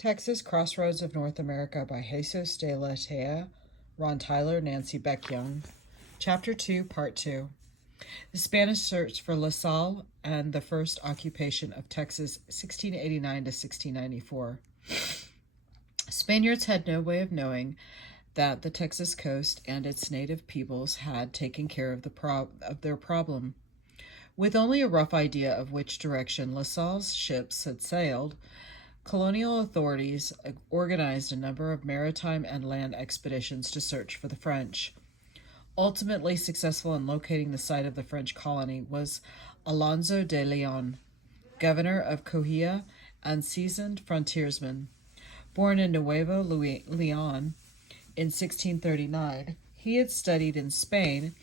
Texas, Crossroads of North America by Jesús de la Teja, Ron Tyler, Nancy Beck Young. Chapter 2, Part 2. The Spanish search for La Salle and the first occupation of Texas, 1689 to 1694. Spaniards had no way of knowing that the Texas coast and its native peoples had taken care of their problem. With only a rough idea of which direction La Salle's ships had sailed, colonial authorities organized a number of maritime and land expeditions to search for the French. Ultimately successful in locating the site of the French colony was Alonso de Leon, governor of Coahuila and seasoned frontiersman. Born in Nuevo Leon in 1639, he had studied in Spain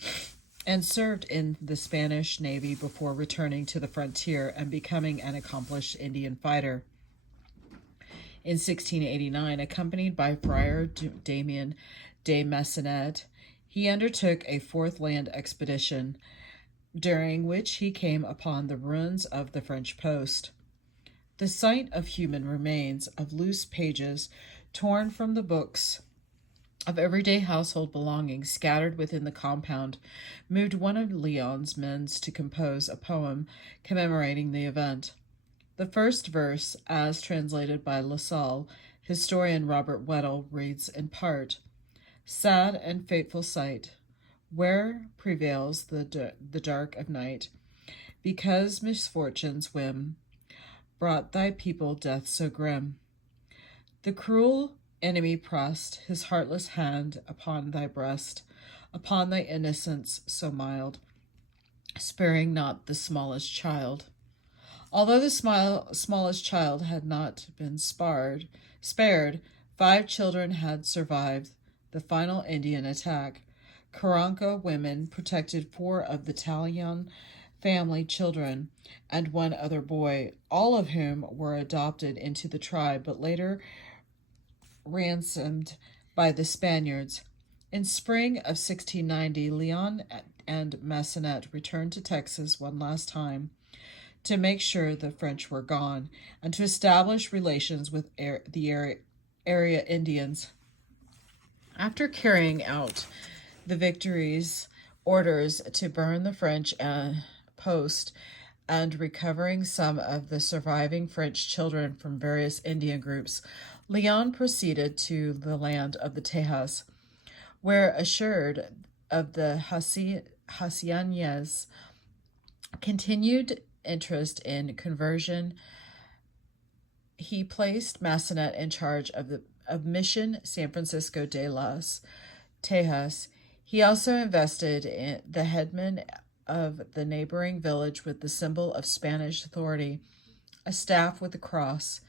and served in the Spanish Navy before returning to the frontier and becoming an accomplished Indian fighter. In 1689, accompanied by Friar Damien de Massenet, he undertook a fourth land expedition, during which he came upon the ruins of the French post. The sight of human remains, of loose pages torn from the books, of everyday household belongings scattered within the compound, moved one of Leon's men to compose a poem commemorating the event. The first verse, as translated by La Salle, historian Robert Weddell, reads in part, "Sad and fateful sight, where prevails the dark of night, because misfortune's whim brought thy people death so grim. The cruel enemy pressed his heartless hand upon thy breast, upon thy innocence so mild, sparing not the smallest child. Although the smallest child had not been spared, 5 children had survived the final Indian attack. Carranca women protected 4 of the Talion family children and 1 other boy, all of whom were adopted into the tribe but later ransomed by the Spaniards. In spring of 1690, Leon and Massenet returned to Texas one last time to make sure the French were gone and to establish relations with the area Indians. After carrying out the victory's orders to burn the French post and recovering some of the surviving French children from various Indian groups, Leon proceeded to the land of the Tejas, where, assured of the Haciendas' continued interest in conversion, he placed Massenet in charge of Mission San Francisco de las Tejas. He also invested in the headman of the neighboring village with the symbol of Spanish authority, a staff with a cross.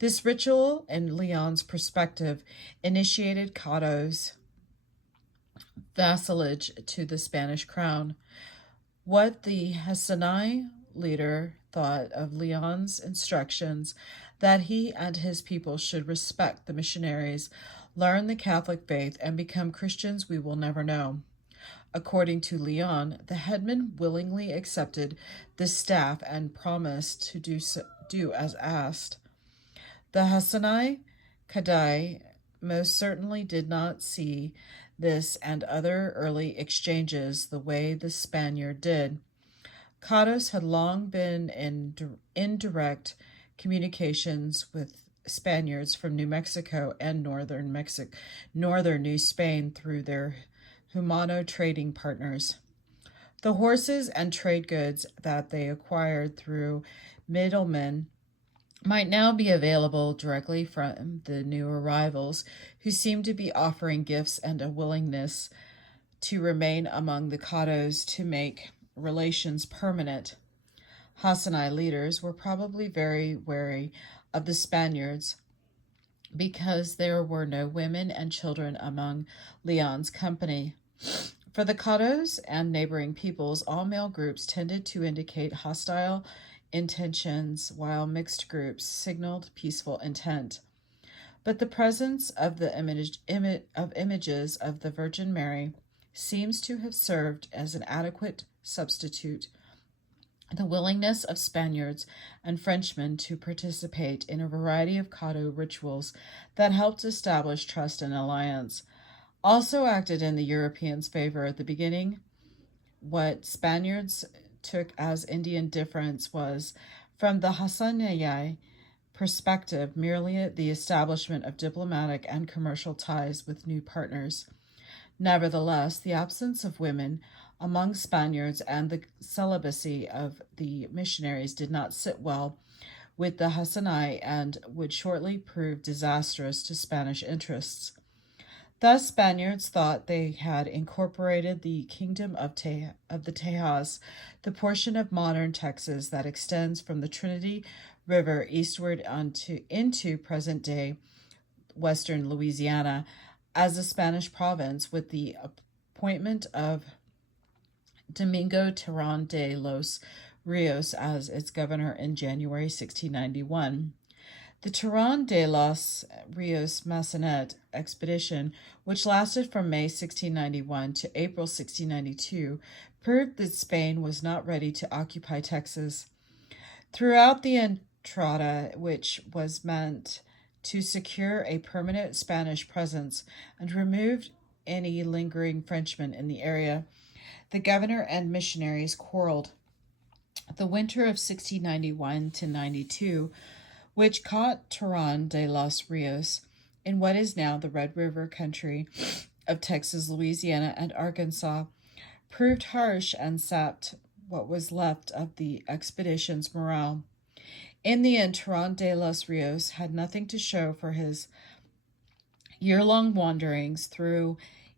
This ritual, in Leon's perspective, initiated Cato's vassalage to the Spanish crown. What the Hasinai leader thought of Leon's instructions that he and his people should respect the missionaries, learn the Catholic faith, and become Christians, we will never know. According to Leon, the headman willingly accepted the staff and promised to do as asked. The Hasinai Kadai most certainly did not see this and other early exchanges the way the Spaniard did. Catos had long been in indirect communications with Spaniards from New Mexico and northern New Spain through their Humano trading partners. The horses and trade goods that they acquired through middlemen might now be available directly from the new arrivals, who seemed to be offering gifts and a willingness to remain among the Catos to make relations permanent. Hasinai leaders were probably very wary of the Spaniards because there were no women and children among Leon's company. For the Catos and neighboring peoples, all male groups tended to indicate hostile intentions, while mixed groups signaled peaceful intent. But the presence of the images of the Virgin Mary seems to have served as an adequate substitute the willingness of Spaniards and Frenchmen to participate in a variety of Caddo rituals that helped establish trust and alliance also acted in the Europeans' favor at the beginning. What Spaniards took as Indian difference was, from the Hassaniya perspective, merely the establishment of diplomatic and commercial ties with new partners. Nevertheless, the absence of women among Spaniards and the celibacy of the missionaries did not sit well with the Hassani and would shortly prove disastrous to Spanish interests. Thus, Spaniards thought they had incorporated the kingdom of the Tejas, the portion of modern Texas that extends from the Trinity River eastward into present-day western Louisiana, as a Spanish province, with the appointment of Domingo Terán de los Rios as its governor in January 1691. The Terán de los Rios Massanet expedition, which lasted from May 1691 to April 1692, proved that Spain was not ready to occupy Texas. Throughout the entrada, which was meant to secure a permanent Spanish presence and remove any lingering Frenchmen in the area, the governor and missionaries quarreled. The winter of 1691 to 92, which caught Terán de los Rios in what is now the Red River country of Texas, Louisiana, and Arkansas, proved harsh and sapped what was left of the expedition's morale. In the end, Terán de los Rios had nothing to show for his year-long wanderings through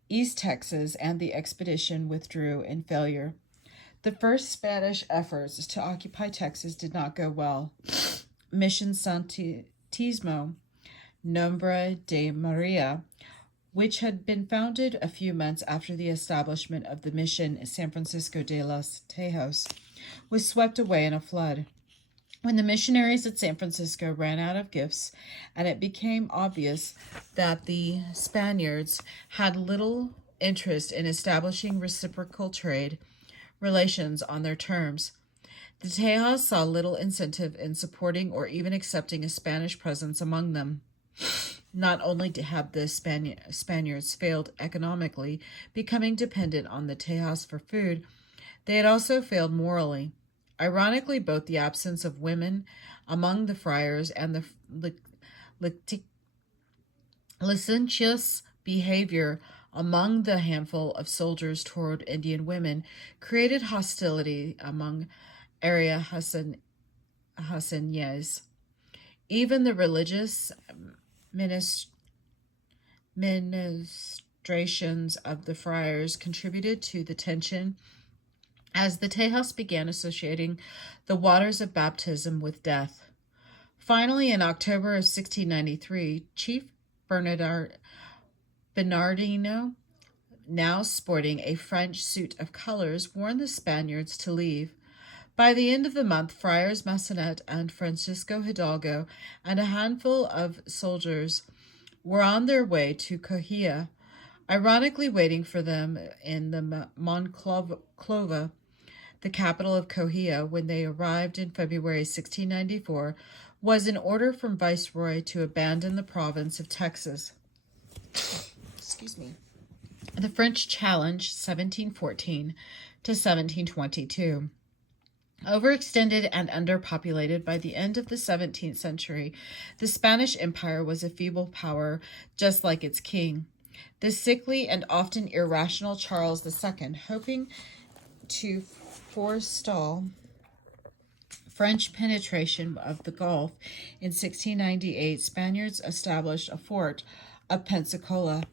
East Texas, and the expedition withdrew in failure. The first Spanish efforts to occupy Texas did not go well. Mission Santismo Nombre de Maria, which had been founded a few months after the establishment of the mission San Francisco de los Tejas, was swept away in a flood. When the missionaries at San Francisco ran out of gifts, and it became obvious that the Spaniards had little interest in establishing reciprocal trade relations on their terms, the Tejas saw little incentive in supporting or even accepting a Spanish presence among them. Not only have the Spaniards failed economically, becoming dependent on the Tejas for food, they had also failed morally. Ironically, both the absence of women among the friars and the licentious behavior among the handful of soldiers toward Indian women created hostility among area Hassanias. Even the religious ministrations of the friars contributed to the tension, as the Tejas began associating the waters of baptism with death. Finally, in October of 1693, Chief Bernardino, now sporting a French suit of colors, warned the Spaniards to leave. By the end of the month, Friars Massanet and Francisco Hidalgo and a handful of soldiers were on their way to Coahuila. Ironically, waiting for them in the Monclova, the capital of Coahuila, when they arrived in February 1694, was an order from Viceroy to abandon the province of Texas. The French challenge, 1714 to 1722. Overextended and underpopulated by the end of the 17th century, the Spanish Empire was a feeble power, just like its king. The sickly and often irrational Charles II, hoping to forestall French penetration of the Gulf, in 1698, Spaniards established a fort of Pensacola,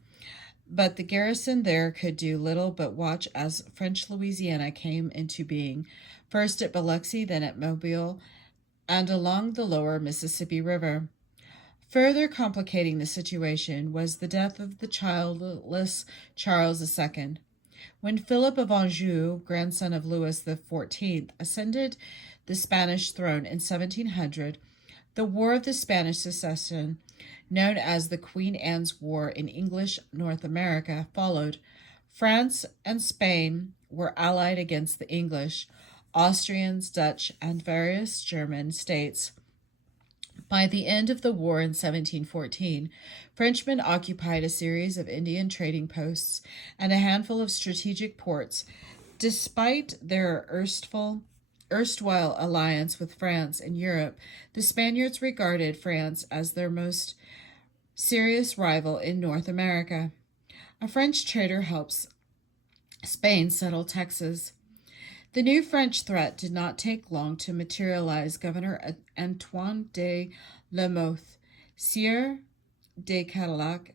but the garrison there could do little but watch as French Louisiana came into being, first at Biloxi, then at Mobile, and along the lower Mississippi River. Further complicating the situation was the death of the childless Charles II. When Philip of Anjou, grandson of Louis XIV, ascended the Spanish throne in 1700, the War of the Spanish Succession, known as the Queen Anne's War in English North America, followed. France and Spain were allied against the English, Austrians, Dutch, and various German states. By the end of the war in 1714, Frenchmen occupied a series of Indian trading posts and a handful of strategic ports. Despite their erstwhile alliance with France in Europe, the Spaniards regarded France as their most serious rival in North America. A French trader helps Spain settle Texas. The new French threat did not take long to materialize. Governor Antoine de la Mothe, Sieur de Cadillac,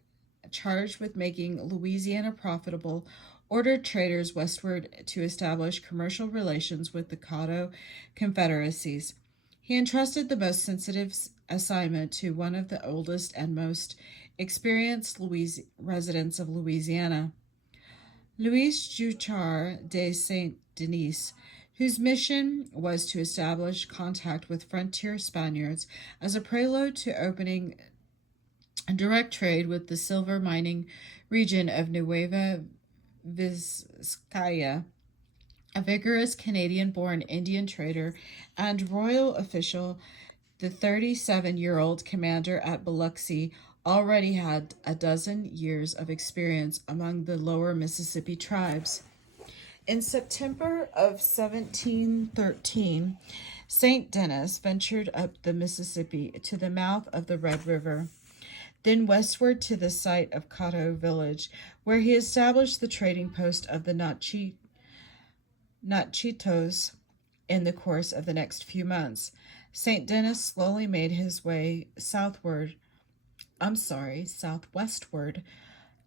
charged with making Louisiana profitable, ordered traders westward to establish commercial relations with the Caddo confederacies. He entrusted the most sensitive assignment to one of the oldest and most experienced residents of Louisiana, Louis Juchard de Saint Denis, whose mission was to establish contact with frontier Spaniards as a prelude to opening a direct trade with the silver mining region of Nueva Vizcaya. A vigorous Canadian-born Indian trader and royal official, the 37-year-old commander at Biloxi already had a dozen years of experience among the lower Mississippi tribes. In September of 1713, St. Denis ventured up the Mississippi to the mouth of the Red River, then westward to the site of Caddo village, where he established the trading post of the Natchitos. In the course of the next few months, St. Denis slowly made his way southwestward,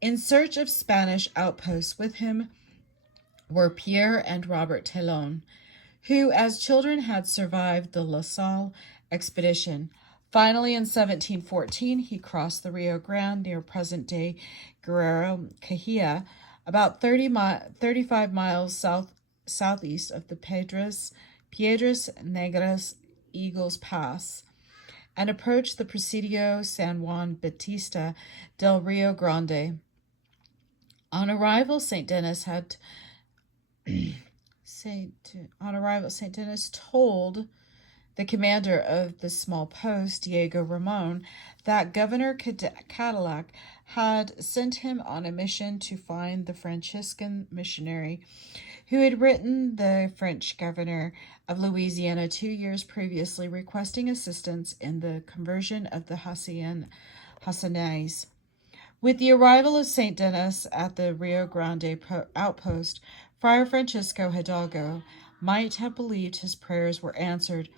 in search of Spanish outposts. With him were Pierre and Robert Talon, who as children had survived the La Salle expedition. Finally, in 1714, he crossed the Rio Grande near present-day Guerrero, Cahuilla, about 35 miles southeast of the Piedras Negras Eagles Pass, and approached the Presidio San Juan Bautista del Rio Grande. On arrival, St. Denis told the commander of the small post, Diego Ramon, that Governor Cadillac had sent him on a mission to find the Franciscan missionary who had written the French governor of Louisiana 2 years previously requesting assistance in the conversion of the Hassanites. With the arrival of St. Denis at the Rio Grande outpost, Friar Francisco Hidalgo might have believed his prayers were answered.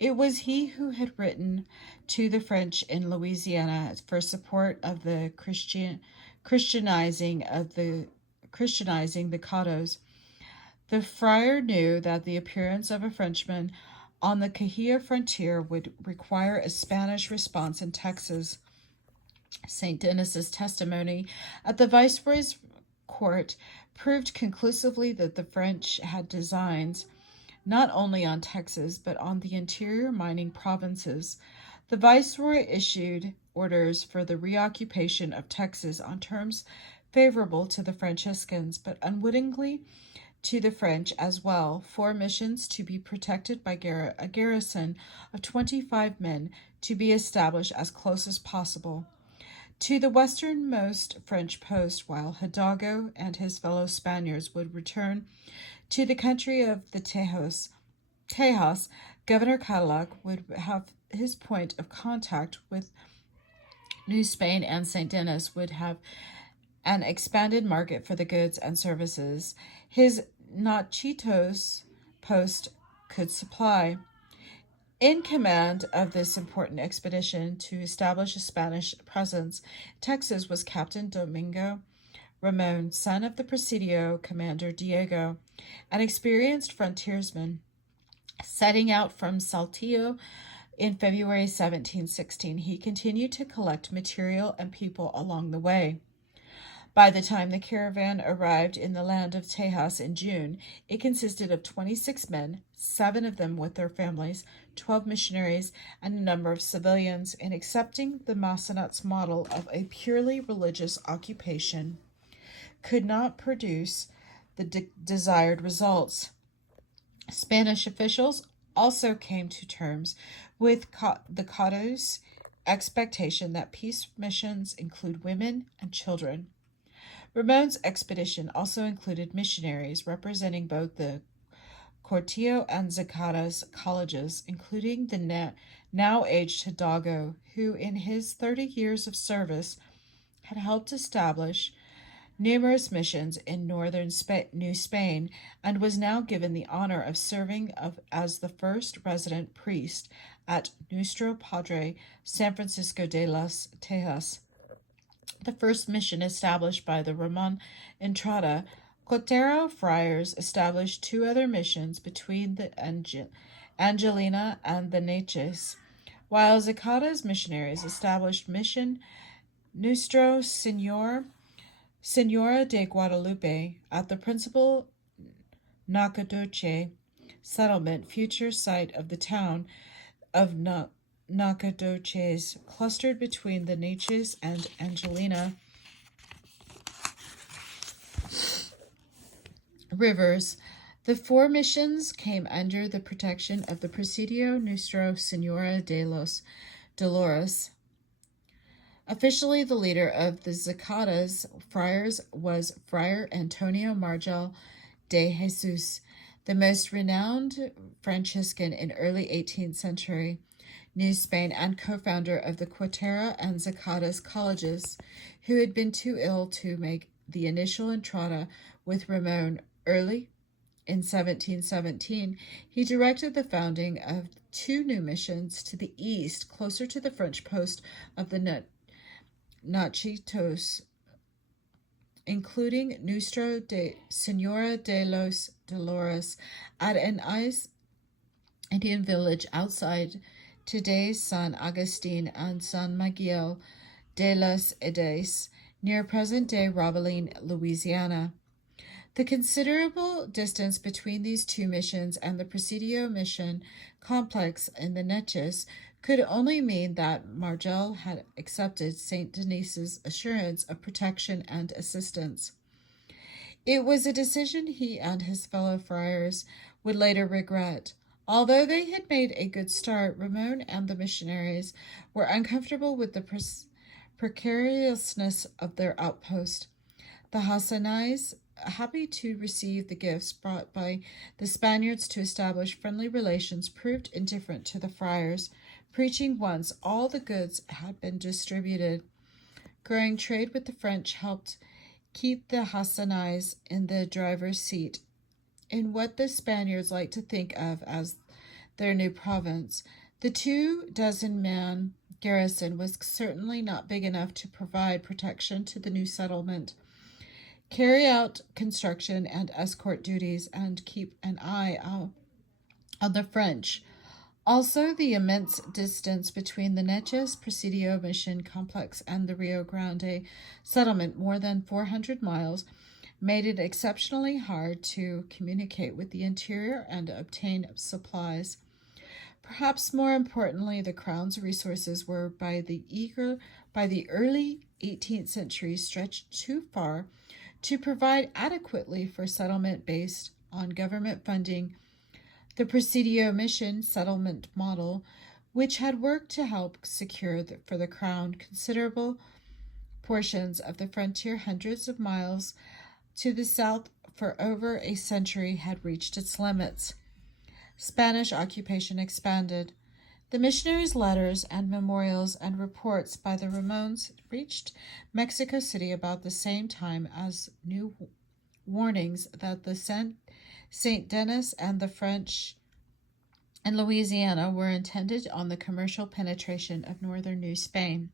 It was he who had written to the French in Louisiana for support of the Christianizing the Caddos. The friar knew that the appearance of a Frenchman on the Cahuilla frontier would require a Spanish response in Texas. St. Denis's testimony at the Viceroy's court proved conclusively that the French had designs not only on Texas, but on the interior mining provinces. The Viceroy issued orders for the reoccupation of Texas on terms favorable to the Franciscans, but unwittingly to the French as well, 4 missions to be protected by a garrison of 25 men to be established as close as possible to the westernmost French post, while Hidalgo and his fellow Spaniards would return to the country of the Tejas. Governor Cadillac would have his point of contact with New Spain, and St. Denis would have an expanded market for the goods and services his Natchitos post could supply. In command of this important expedition to establish a Spanish presence in Texas was Captain Domingo Ramon, son of the Presidio commander Diego, an experienced frontiersman. Setting out from Saltillo in February 1716, he continued to collect material and people along the way. By the time the caravan arrived in the land of Tejas in June, it consisted of 26 men, 7 of them with their families, 12 missionaries, and a number of civilians. In accepting the Massanuts model of a purely religious occupation, could not produce the desired results. Spanish officials also came to terms with the Cato's expectation that peace missions include women and children. Ramon's expedition also included missionaries representing both the Cortillo and Zacata's colleges, including the now aged Hidalgo, who in his 30 years of service had helped establish numerous missions in northern New Spain and was now given the honor of serving as the first resident priest at Nuestro Padre San Francisco de las Tejas, the first mission established by the Ramon Entrada. Cotero friars established two other missions between the Angelina and the Neches, while Zacata's missionaries established Mission Nuestro Senora de Guadalupe at the principal Nacogdoches settlement, future site of the town of Nacogdoches, clustered between the Neches and Angelina rivers. The four missions came under the protection of the Presidio Nuestra Senora de los Dolores. Officially, the leader of the Zacata's friars was Friar Antonio Margel de Jesus, the most renowned Franciscan in early 18th century New Spain and co-founder of the Quatera and Zacata's colleges, who had been too ill to make the initial entrada with Ramon early in 1717. He directed the founding of two new missions to the east, closer to the French post of the Nachitos, including Nuestra Senora de los Dolores at an Indian village outside today's San Agustin and San Miguel de las Edes, near present-day Ravelin, Louisiana. The considerable distance between these two missions and the Presidio mission complex in the Neches could only mean that Margel had accepted St. Denise's assurance of protection and assistance. It was a decision he and his fellow friars would later regret. Although they had made a good start, Ramon and the missionaries were uncomfortable with the precariousness of their outpost. The Hassanais, happy to receive the gifts brought by the Spaniards to establish friendly relations, proved indifferent to the friars, preaching once all the goods had been distributed. Growing trade with the French helped keep the Hassanais in the driver's seat in what the Spaniards liked to think of as their new province. The 24-man garrison was certainly not big enough to provide protection to the new settlement, carry out construction and escort duties, and keep an eye out on the French. Also, the immense distance between the Neches Presidio mission complex and the Rio Grande settlement, more than 400 miles, made it exceptionally hard to communicate with the interior and obtain supplies. Perhaps more importantly, the Crown's resources were by the early 18th century stretched too far to provide adequately for settlement based on government funding. The Presidio mission settlement model, which had worked to help secure for the Crown considerable portions of the frontier hundreds of miles to the south for over a century, had reached its limits. Spanish occupation expanded. The missionaries' letters and memorials and reports by the Ramones reached Mexico City about the same time as new warnings that the St. Denis and the French and Louisiana were intended on the commercial penetration of northern New Spain.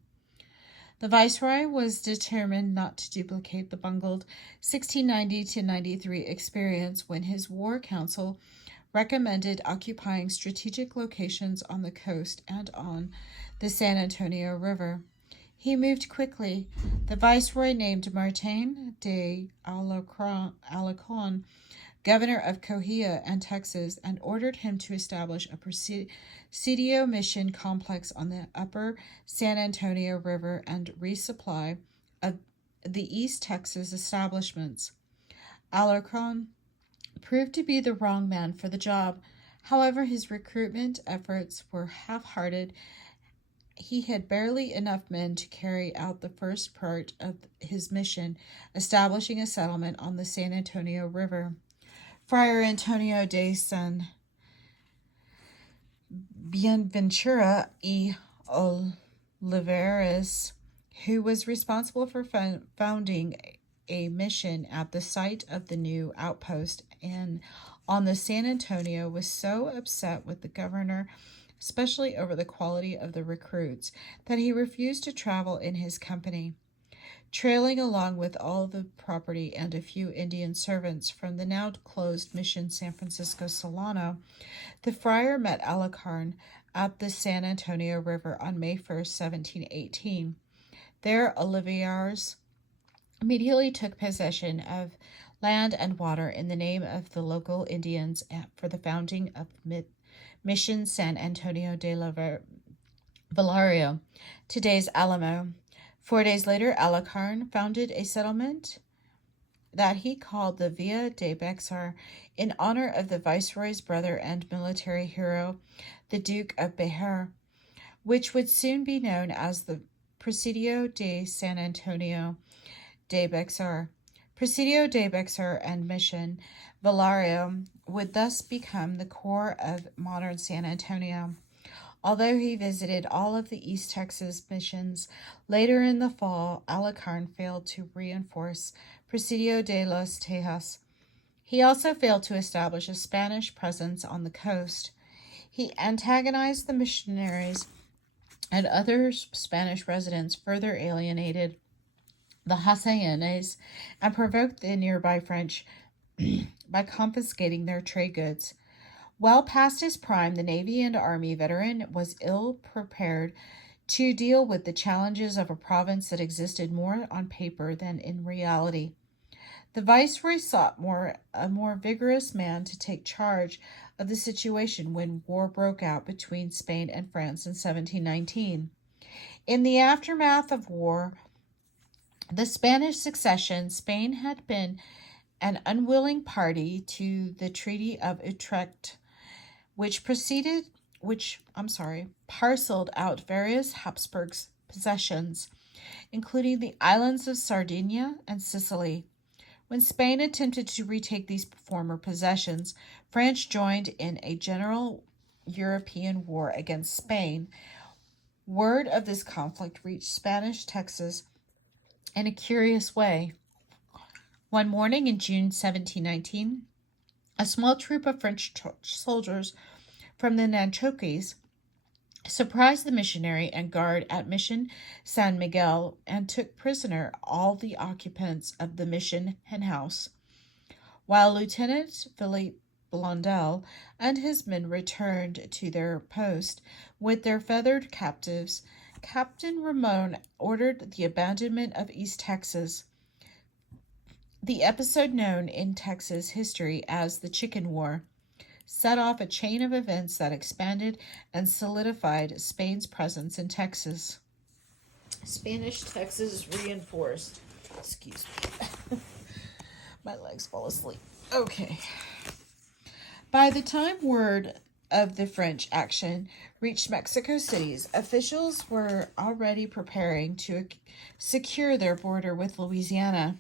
The viceroy was determined not to duplicate the bungled 1690-93 experience when his war council recommended occupying strategic locations on the coast and on the San Antonio River. He moved quickly. The viceroy named Martin de Alarcon governor of Coahuila and Texas, and ordered him to establish a Presidio mission complex on the upper San Antonio River and resupply of the East Texas establishments. Alarcon proved to be the wrong man for the job. However, his recruitment efforts were half-hearted. He had barely enough men to carry out the first part of his mission, establishing a settlement on the San Antonio River. Friar Antonio de San Bienventura y Olivares, who was responsible for founding a mission at the site of the new outpost and on the San Antonio, was so upset with the governor, especially over the quality of the recruits, that he refused to travel in his company. Trailing along with all the property and a few Indian servants from the now closed mission San Francisco Solano, the friar met Alarcon at the San Antonio River on May 1st, 1718. There, Olivares immediately took possession of land and water in the name of the local Indians for the founding of Mission San Antonio de la Valario, today's Alamo. 4 days later, Alarcon founded a settlement that he called the Villa de Bexar in honor of the viceroy's brother and military hero, the Duke of Bejar, which would soon be known as the Presidio de San Antonio de Bexar. Presidio de Bexar and Mission Valario would thus become the core of modern San Antonio. Although he visited all of the East Texas missions, later in the fall, Alarcon failed to reinforce Presidio de los Tejas. He also failed to establish a Spanish presence on the coast. He antagonized the missionaries, and other Spanish residents further alienated the Haciendas and provoked the nearby French by confiscating their trade goods. Well past his prime, the Navy and Army veteran was ill prepared to deal with the challenges of a province that existed more on paper than in reality. The viceroy sought a more vigorous man to take charge of the situation when war broke out between Spain and France in 1719. In the aftermath of war, the Spanish succession, Spain had been an unwilling party to the Treaty of Utrecht, which parceled out various Habsburg possessions, including the islands of Sardinia and Sicily. When Spain attempted to retake these former possessions, France joined in a general European war against Spain. Word of this conflict reached Spanish Texas in a curious way. One morning in June 1719, a small troop of French soldiers from the Nanchokes surprised the missionary and guard at Mission San Miguel and took prisoner all the occupants of the mission hen house. While Lieutenant Philippe Blondel and his men returned to their post with their feathered captives, Captain Ramon ordered the abandonment of East Texas. The episode known in Texas history as the Chicken War set off a chain of events that expanded and solidified Spain's presence in Texas. Spanish Texas reinforced. Excuse me. My legs fall asleep. Okay. By the time word of the French action reached Mexico City's, officials were already preparing to secure their border with Louisiana.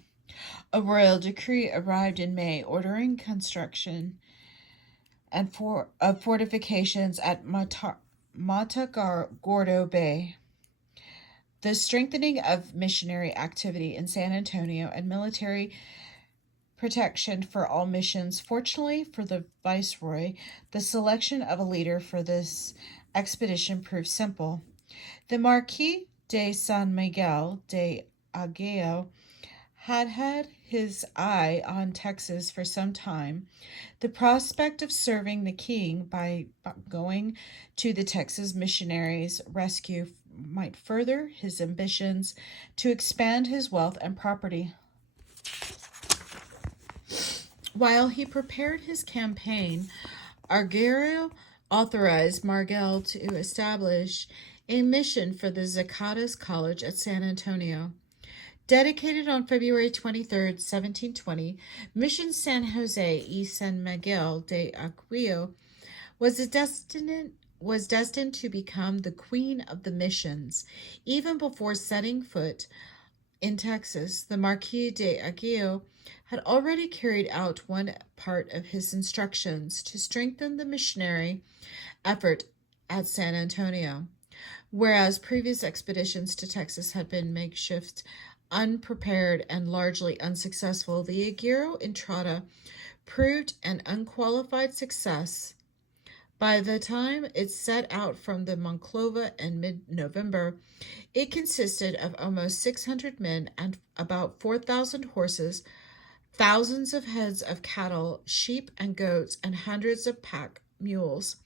A royal decree arrived in May ordering construction of fortifications at Matagordo Bay, the strengthening of missionary activity in San Antonio, and military protection for all missions. Fortunately for the viceroy, the selection of a leader for this expedition proved simple. The Marquis de San Miguel de Aguayo had his eye on Texas for some time. The prospect of serving the king by going to the Texas missionaries' rescue might further his ambitions to expand his wealth and property. While he prepared his campaign, Aguayo authorized Miguel to establish a mission for the Zacatecas College at San Antonio. Dedicated on February 23rd, 1720, Mission San Jose y San Miguel de Aguilo was destined to become the queen of the missions. Even before setting foot in Texas, the Marquis de Aguilo had already carried out one part of his instructions to strengthen the missionary effort at San Antonio. Whereas previous expeditions to Texas had been makeshift, unprepared, and largely unsuccessful, the Aguirre Entrada proved an unqualified success. By the time it set out from the Monclova in mid-November, it consisted of almost 600 men and about 4,000 horses, thousands of heads of cattle, sheep and goats, and hundreds of pack mules.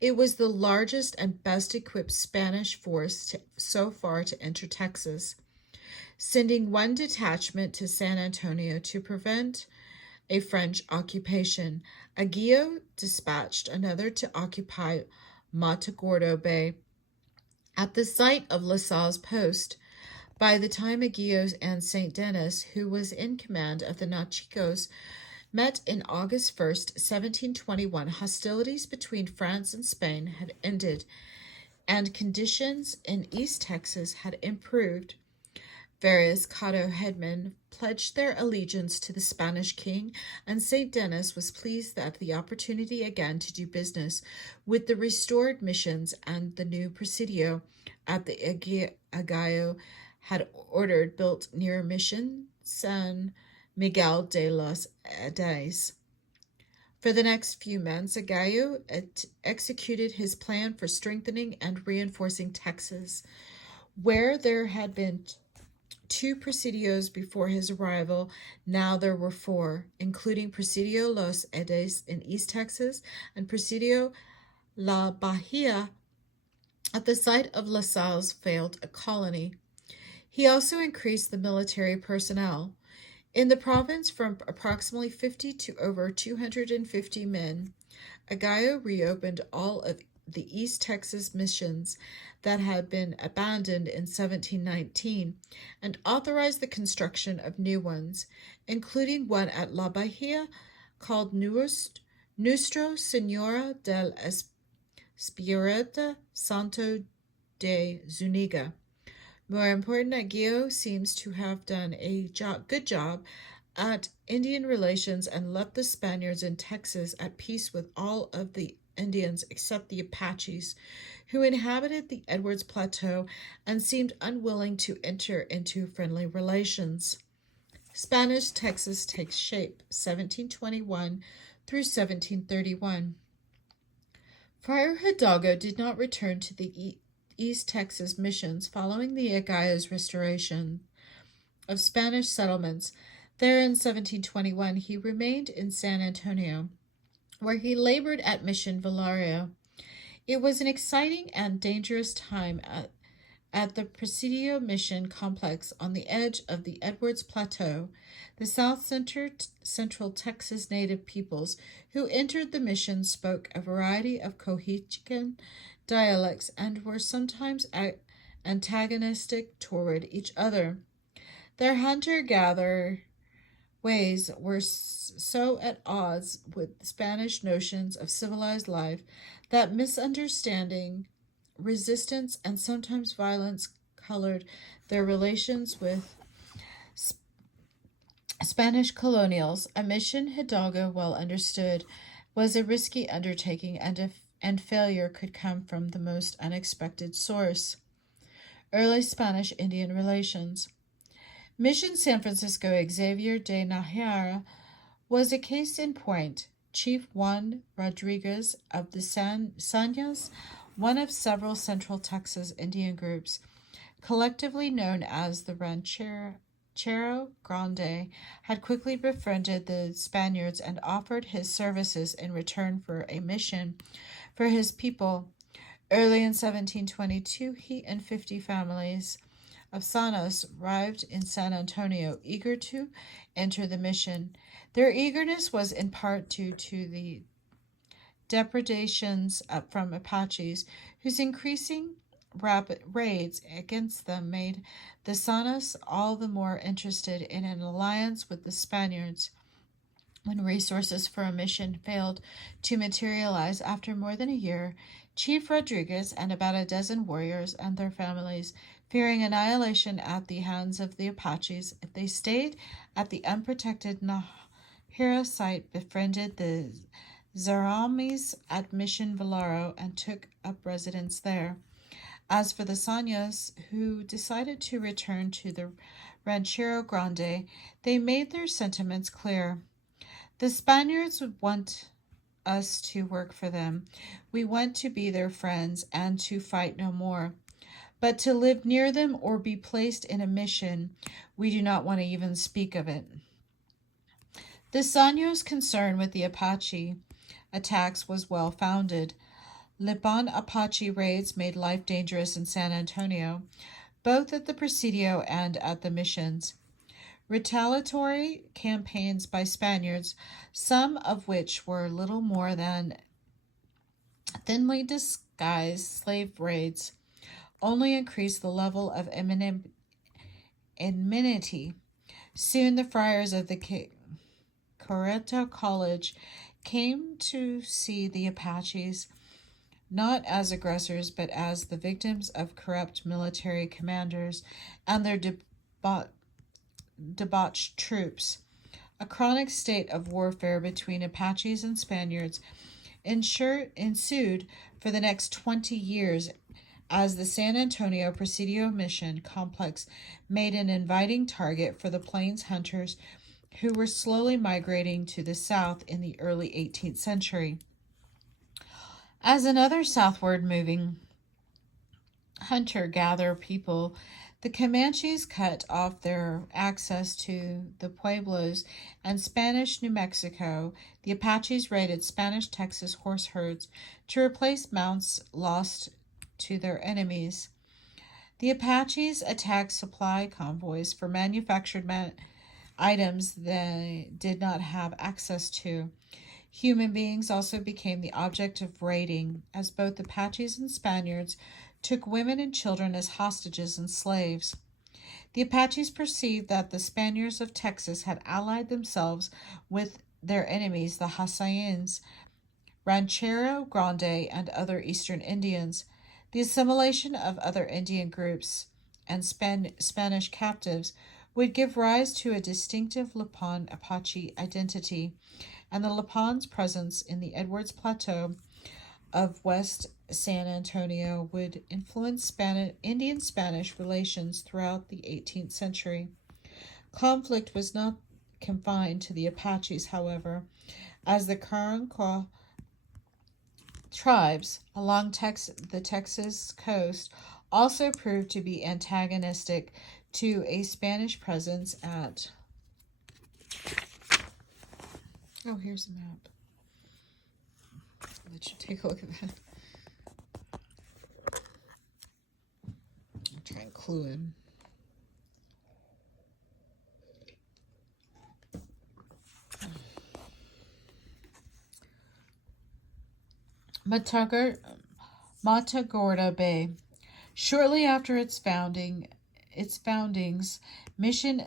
It was the largest and best equipped Spanish force so far to enter Texas, sending one detachment to San Antonio to prevent a French occupation. Aguillo dispatched another to occupy Matagordo Bay. At the site of La Salle's post, by the time Aguillo and St. Denis, who was in command of the Nachicos, met in August 1st, 1721, hostilities between France and Spain had ended, and conditions in East Texas had improved. Various Caddo headmen pledged their allegiance to the Spanish king, and St. Denis was pleased at the opportunity again to do business with the restored missions and the new presidio at the Aguillo had ordered built near Mission San Miguel de los Andes. For the next few months, Aguillo executed his plan for strengthening and reinforcing Texas. Where there had been 2 presidios before his arrival, now there were 4, including Presidio Los Edes in East Texas and Presidio La Bahia at the site of La Salle's failed colony. He also increased the military personnel in the province from approximately 50 to over 250 men. Aguillo reopened all of the East Texas missions that had been abandoned in 1719 and authorized the construction of new ones, including one at La Bahia called Nuestra Senora del Espiritu Santo de Zuniga. More important, Aguillo seems to have done a good job at Indian relations and left the Spaniards in Texas at peace with all of the Indians except the Apaches, who inhabited the Edwards Plateau and seemed unwilling to enter into friendly relations. Spanish Texas takes shape, 1721 through 1731. Friar Hidalgo did not return to the East Texas missions following the Aguillo's restoration of Spanish settlements. There in 1721, he remained in San Antonio, where he labored at Mission Valario. It was an exciting and dangerous time at the Presidio Mission complex on the edge of the Edwards Plateau. The South Central Texas native peoples who entered the mission spoke a variety of Cohican dialects and were sometimes antagonistic toward each other. Their hunter-gatherer ways were so at odds with Spanish notions of civilized life that misunderstanding, resistance, and sometimes violence colored their relations with Spanish colonials. A mission, Hidalgo well understood, was a risky undertaking, and failure could come from the most unexpected source. Early Spanish-Indian relations. Mission San Francisco Xavier de Nájera was a case in point. Chief Juan Rodriguez of the Sañas, one of several Central Texas Indian groups, collectively known as the Ranchero Grande, had quickly befriended the Spaniards and offered his services in return for a mission for his people. Early in 1722, he and 50 families of Sanos arrived in San Antonio, eager to enter the mission. Their eagerness was in part due to the depredations from Apaches, whose increasing rapid raids against them made the Sanos all the more interested in an alliance with the Spaniards. When resources for a mission failed to materialize after more than a year, Chief Rodriguez and about a dozen warriors and their families, fearing annihilation at the hands of the Apaches if they stayed at the unprotected Nahira site, befriended the Zaramis at Mission Valaro and took up residence there. As for the Sanyas, who decided to return to the Ranchero Grande, they made their sentiments clear. The Spaniards would want us to work for them. We want to be their friends and to fight no more. But to live near them or be placed in a mission, we do not want to even speak of it. The Sanyo's concern with the Apache attacks was well founded. Lipan Apache raids made life dangerous in San Antonio, both at the Presidio and at the missions. Retaliatory campaigns by Spaniards, some of which were little more than thinly disguised slave raids, only increased the level of enmity. Soon the friars of the Coreto College came to see the Apaches not as aggressors but as the victims of corrupt military commanders and their debauched troops. A chronic state of warfare between Apaches and Spaniards ensued for the next 20 years as the San Antonio Presidio Mission complex made an inviting target for the Plains hunters who were slowly migrating to the south in the early 18th century. As another southward moving hunter-gatherer people, the Comanches cut off their access to the Pueblos and Spanish New Mexico. The Apaches raided Spanish Texas horse herds to replace mounts lost to their enemies. The Apaches attacked supply convoys for manufactured items they did not have access to. Human beings also became the object of raiding, as both Apaches and Spaniards took women and children as hostages and slaves. The Apaches perceived that the Spaniards of Texas had allied themselves with their enemies, the Hassayans, Ranchero Grande, and other eastern Indians. The assimilation of other Indian groups and Spanish captives would give rise to a distinctive Lipan Apache identity, and the Lipans' presence in the Edwards Plateau of West San Antonio would influence Indian-Spanish relations throughout the 18th century. Conflict was not confined to the Apaches, however, as the Karankaw tribes along the Texas coast also proved to be antagonistic to a Spanish presence at... Oh, here's a map. Let you take a look at that. I'll try and clue in. Matagorda Bay. Shortly after its foundings, Mission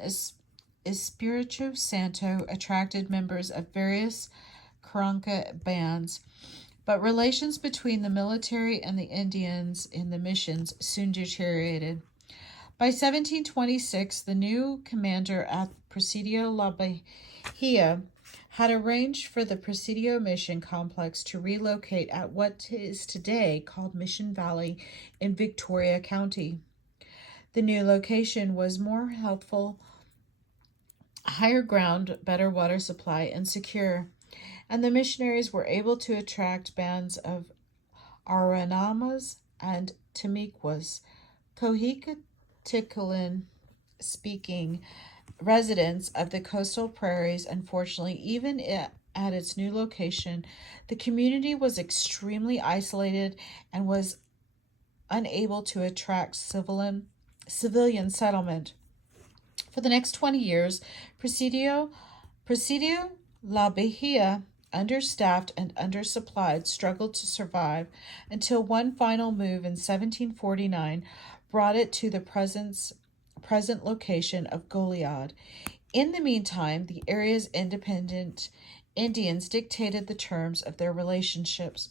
Espiritu Santo attracted members of various Karanka bands, but relations between the military and the Indians in the missions soon deteriorated. By 1726, the new commander at Presidio La Bahia had arranged for the Presidio Mission complex to relocate at what is today called Mission Valley in Victoria County. The new location was more helpful, higher ground, better water supply, and secure, and the missionaries were able to attract bands of Aranamas and Tamiquas, Cohicaticolan speaking residents of the coastal prairies. Unfortunately, even at its new location, the community was extremely isolated and was unable to attract civilian settlement. For the next 20 years, Presidio La Bahia understaffed and undersupplied, struggled to survive until one final move in 1749 brought it to the present location of Goliad. In the meantime, the area's independent Indians dictated the terms of their relationships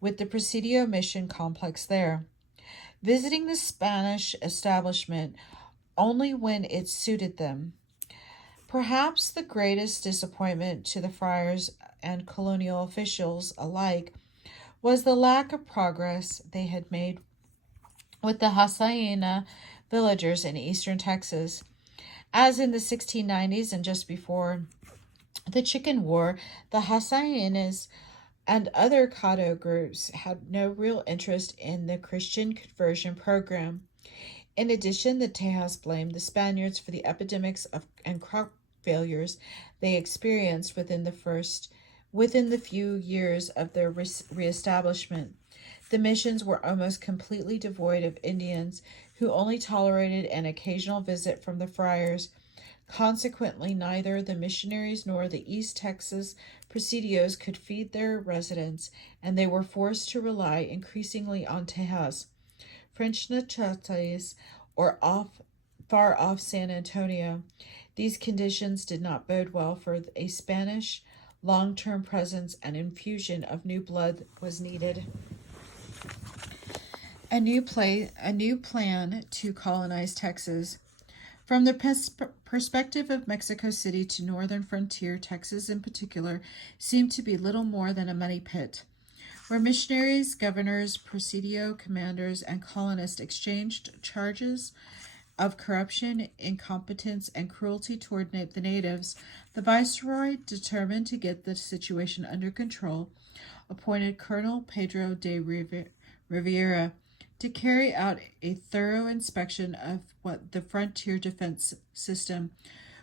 with the Presidio mission complex there, visiting the Spanish establishment only when it suited them. Perhaps the greatest disappointment to the friars and colonial officials alike was the lack of progress they had made with the Hacienda villagers in eastern Texas. As in the 1690s and just before the Chicken War, the Haciendas and other Caddo groups had no real interest in the Christian conversion program. In addition, the Tejas blamed the Spaniards for the epidemics and crop failures they experienced within the few years of their reestablishment. The missions were almost completely devoid of Indians, who only tolerated an occasional visit from the friars. Consequently, neither the missionaries nor the East Texas presidios could feed their residents, and they were forced to rely increasingly on Tejas, French Natchez, or far off San Antonio. These conditions did not bode well for a Spanish long-term presence, and infusion of new blood was needed. A new plan to colonize Texas. From the perspective of Mexico City to northern frontier, Texas in particular seemed to be little more than a money pit, where missionaries, governors, presidio commanders, and colonists exchanged charges of corruption, incompetence, and cruelty toward the natives. The viceroy, determined to get the situation under control, appointed Colonel Pedro de Rivera to carry out a thorough inspection of the frontier defense system,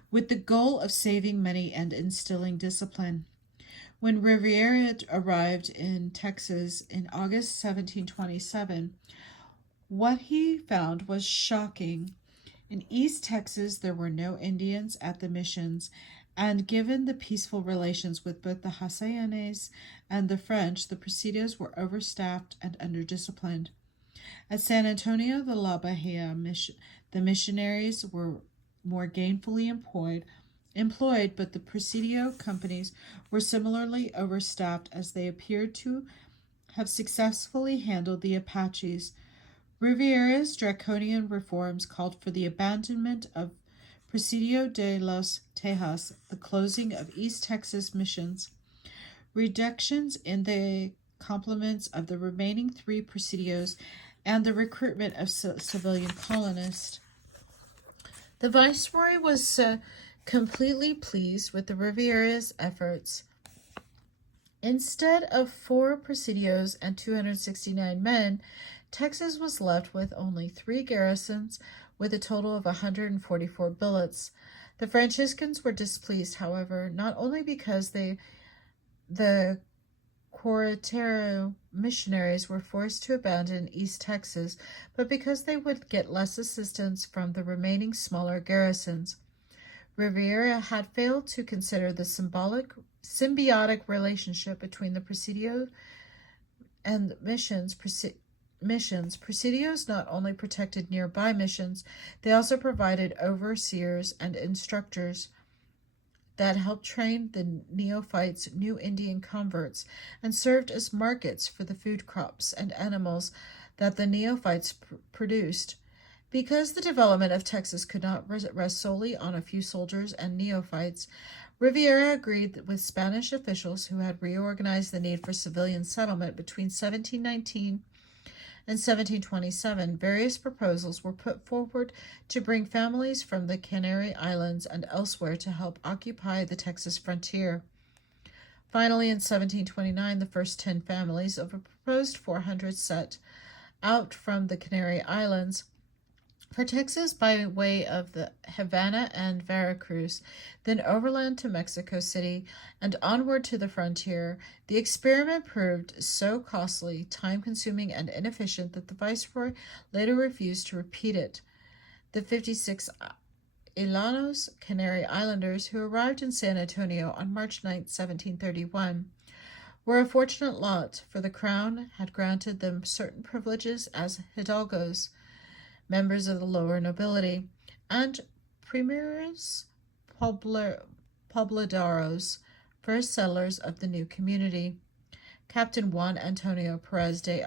with the goal of saving money and instilling discipline. When Rivera arrived in Texas in August 1727, what he found was shocking. In East Texas, there were no Indians at the missions, and given the peaceful relations with both the Haciendas and the French, the presidios were overstaffed and underdisciplined. At San Antonio de la Bahia, the missionaries were more gainfully employed, but the presidio companies were similarly overstaffed, as they appeared to have successfully handled the Apaches. Rivera's draconian reforms called for the abandonment of Presidio de los Tejas, the closing of East Texas missions, reductions in the complements of the remaining 3 presidios, and the recruitment of civilian colonists. The viceroy was completely pleased with the Rivera's efforts. Instead of 4 presidios and 269 men, Texas was left with only 3 garrisons, with a total of 144 billets. The Franciscans were displeased, however, not only because the Querétaro missionaries were forced to abandon East Texas, but because they would get less assistance from the remaining smaller garrisons. Rivera had failed to consider the symbiotic relationship between the presidio and missions. Presidios not only protected nearby missions, they also provided overseers and instructors that helped train the neophytes, new Indian converts, and served as markets for the food crops and animals that the neophytes produced. Because the development of Texas could not rest solely on a few soldiers and neophytes, Rivera agreed with Spanish officials who had reorganized the need for civilian settlement between 1719 and 1727. Various proposals were put forward to bring families from the Canary Islands and elsewhere to help occupy the Texas frontier. Finally, in 1729, the first 10 families of a proposed 400 set out from the Canary Islands for Texas by way of the Havana and Veracruz, then overland to Mexico City, and onward to the frontier. The experiment proved so costly, time-consuming, and inefficient that the viceroy later refused to repeat it. The 56 Ilanos Canary Islanders, who arrived in San Antonio on March 9, 1731, were a fortunate lot, for the crown had granted them certain privileges as hidalgos, members of the lower nobility, and primeros pobladoros, first settlers of the new community. Captain Juan Antonio Perez de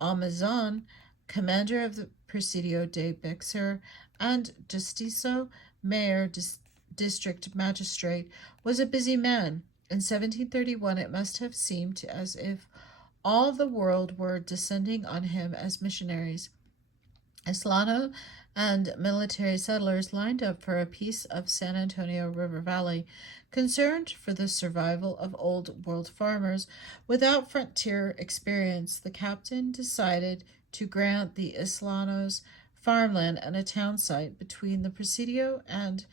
Almazan, commander of the Presidio de Bexar and Justizo, mayor, district magistrate, was a busy man. In 1731 it must have seemed as if all the world were descending on him as missionaries. Islano and military settlers lined up for a piece of San Antonio River Valley, concerned for the survival of old world farmers without frontier experience. The captain decided to grant the Islanos farmland and a town site between the Presidio and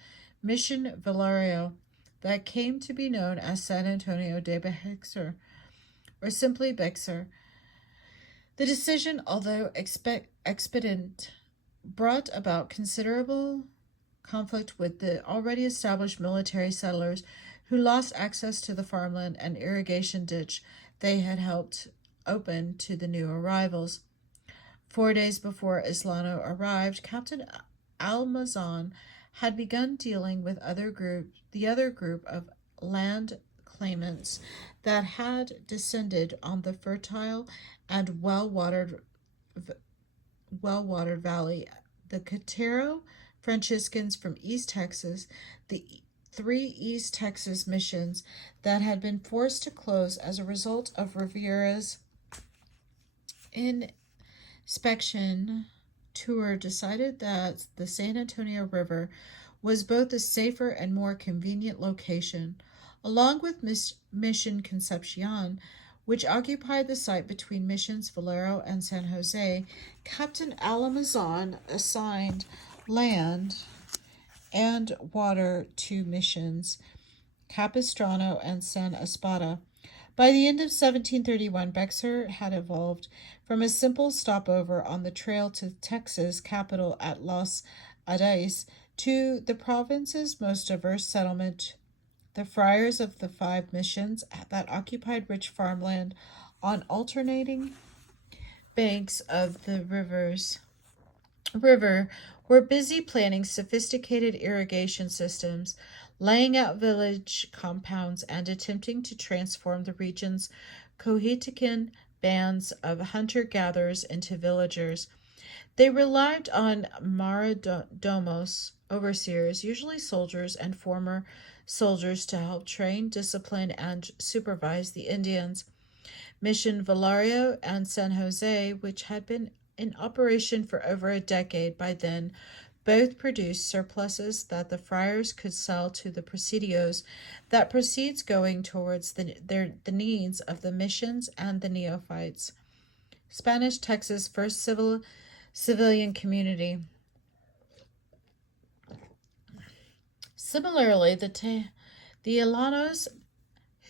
Mission Villario that came to be known as San Antonio de Bexar, or simply Bexar. The decision, although expedient, brought about considerable conflict with the already established military settlers who lost access to the farmland and irrigation ditch they had helped open to the new arrivals. 4 days before Islano arrived, Captain Almazan had begun dealing with the other group of land claimants that had descended on the fertile and well-watered valley. The Cotero Franciscans from East Texas, the 3 East Texas missions that had been forced to close as a result of Rivera's inspection tour, decided that the San Antonio River was both a safer and more convenient location, along with Mission Concepcion, which occupied the site between Missions Valero and San Jose. Captain Almazan assigned land and water to Missions Capistrano and San Espada. By the end of 1731, Bexar had evolved from a simple stopover on the trail to Texas capital at Los Adais to the province's most diverse settlement. The friars of the 5 missions that occupied rich farmland on alternating banks of the river were busy planning sophisticated irrigation systems, laying out village compounds, and attempting to transform the region's Cohetican bands of hunter-gatherers into villagers. They relied on maridomos, overseers, usually soldiers and former soldiers, to help train, discipline, and supervise the Indians. Mission Valario and San Jose, which had been in operation for over a decade by then, both produced surpluses that the friars could sell to the presidios, that proceeds going towards the needs of the missions and the neophytes. Spanish Texas' first civilian community. Similarly, the Ilanos,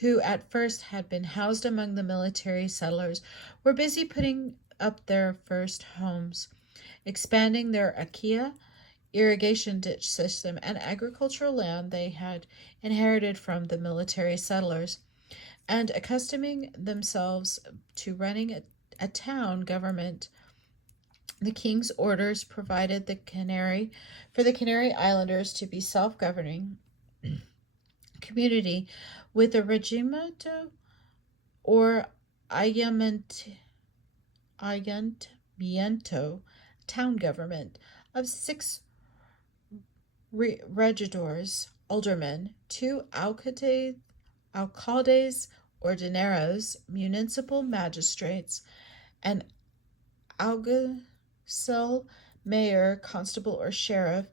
who at first had been housed among the military settlers, were busy putting up their first homes, expanding their Akia irrigation ditch system and agricultural land they had inherited from the military settlers, and accustoming themselves to running a town government. The king's orders provided for the Canary Islanders to be self-governing community with a regimiento or ayuntamiento, town government, of 6 regidors, aldermen, 2 alcaldes ordinarios, municipal magistrates, an alguacil, mayor, constable, or sheriff,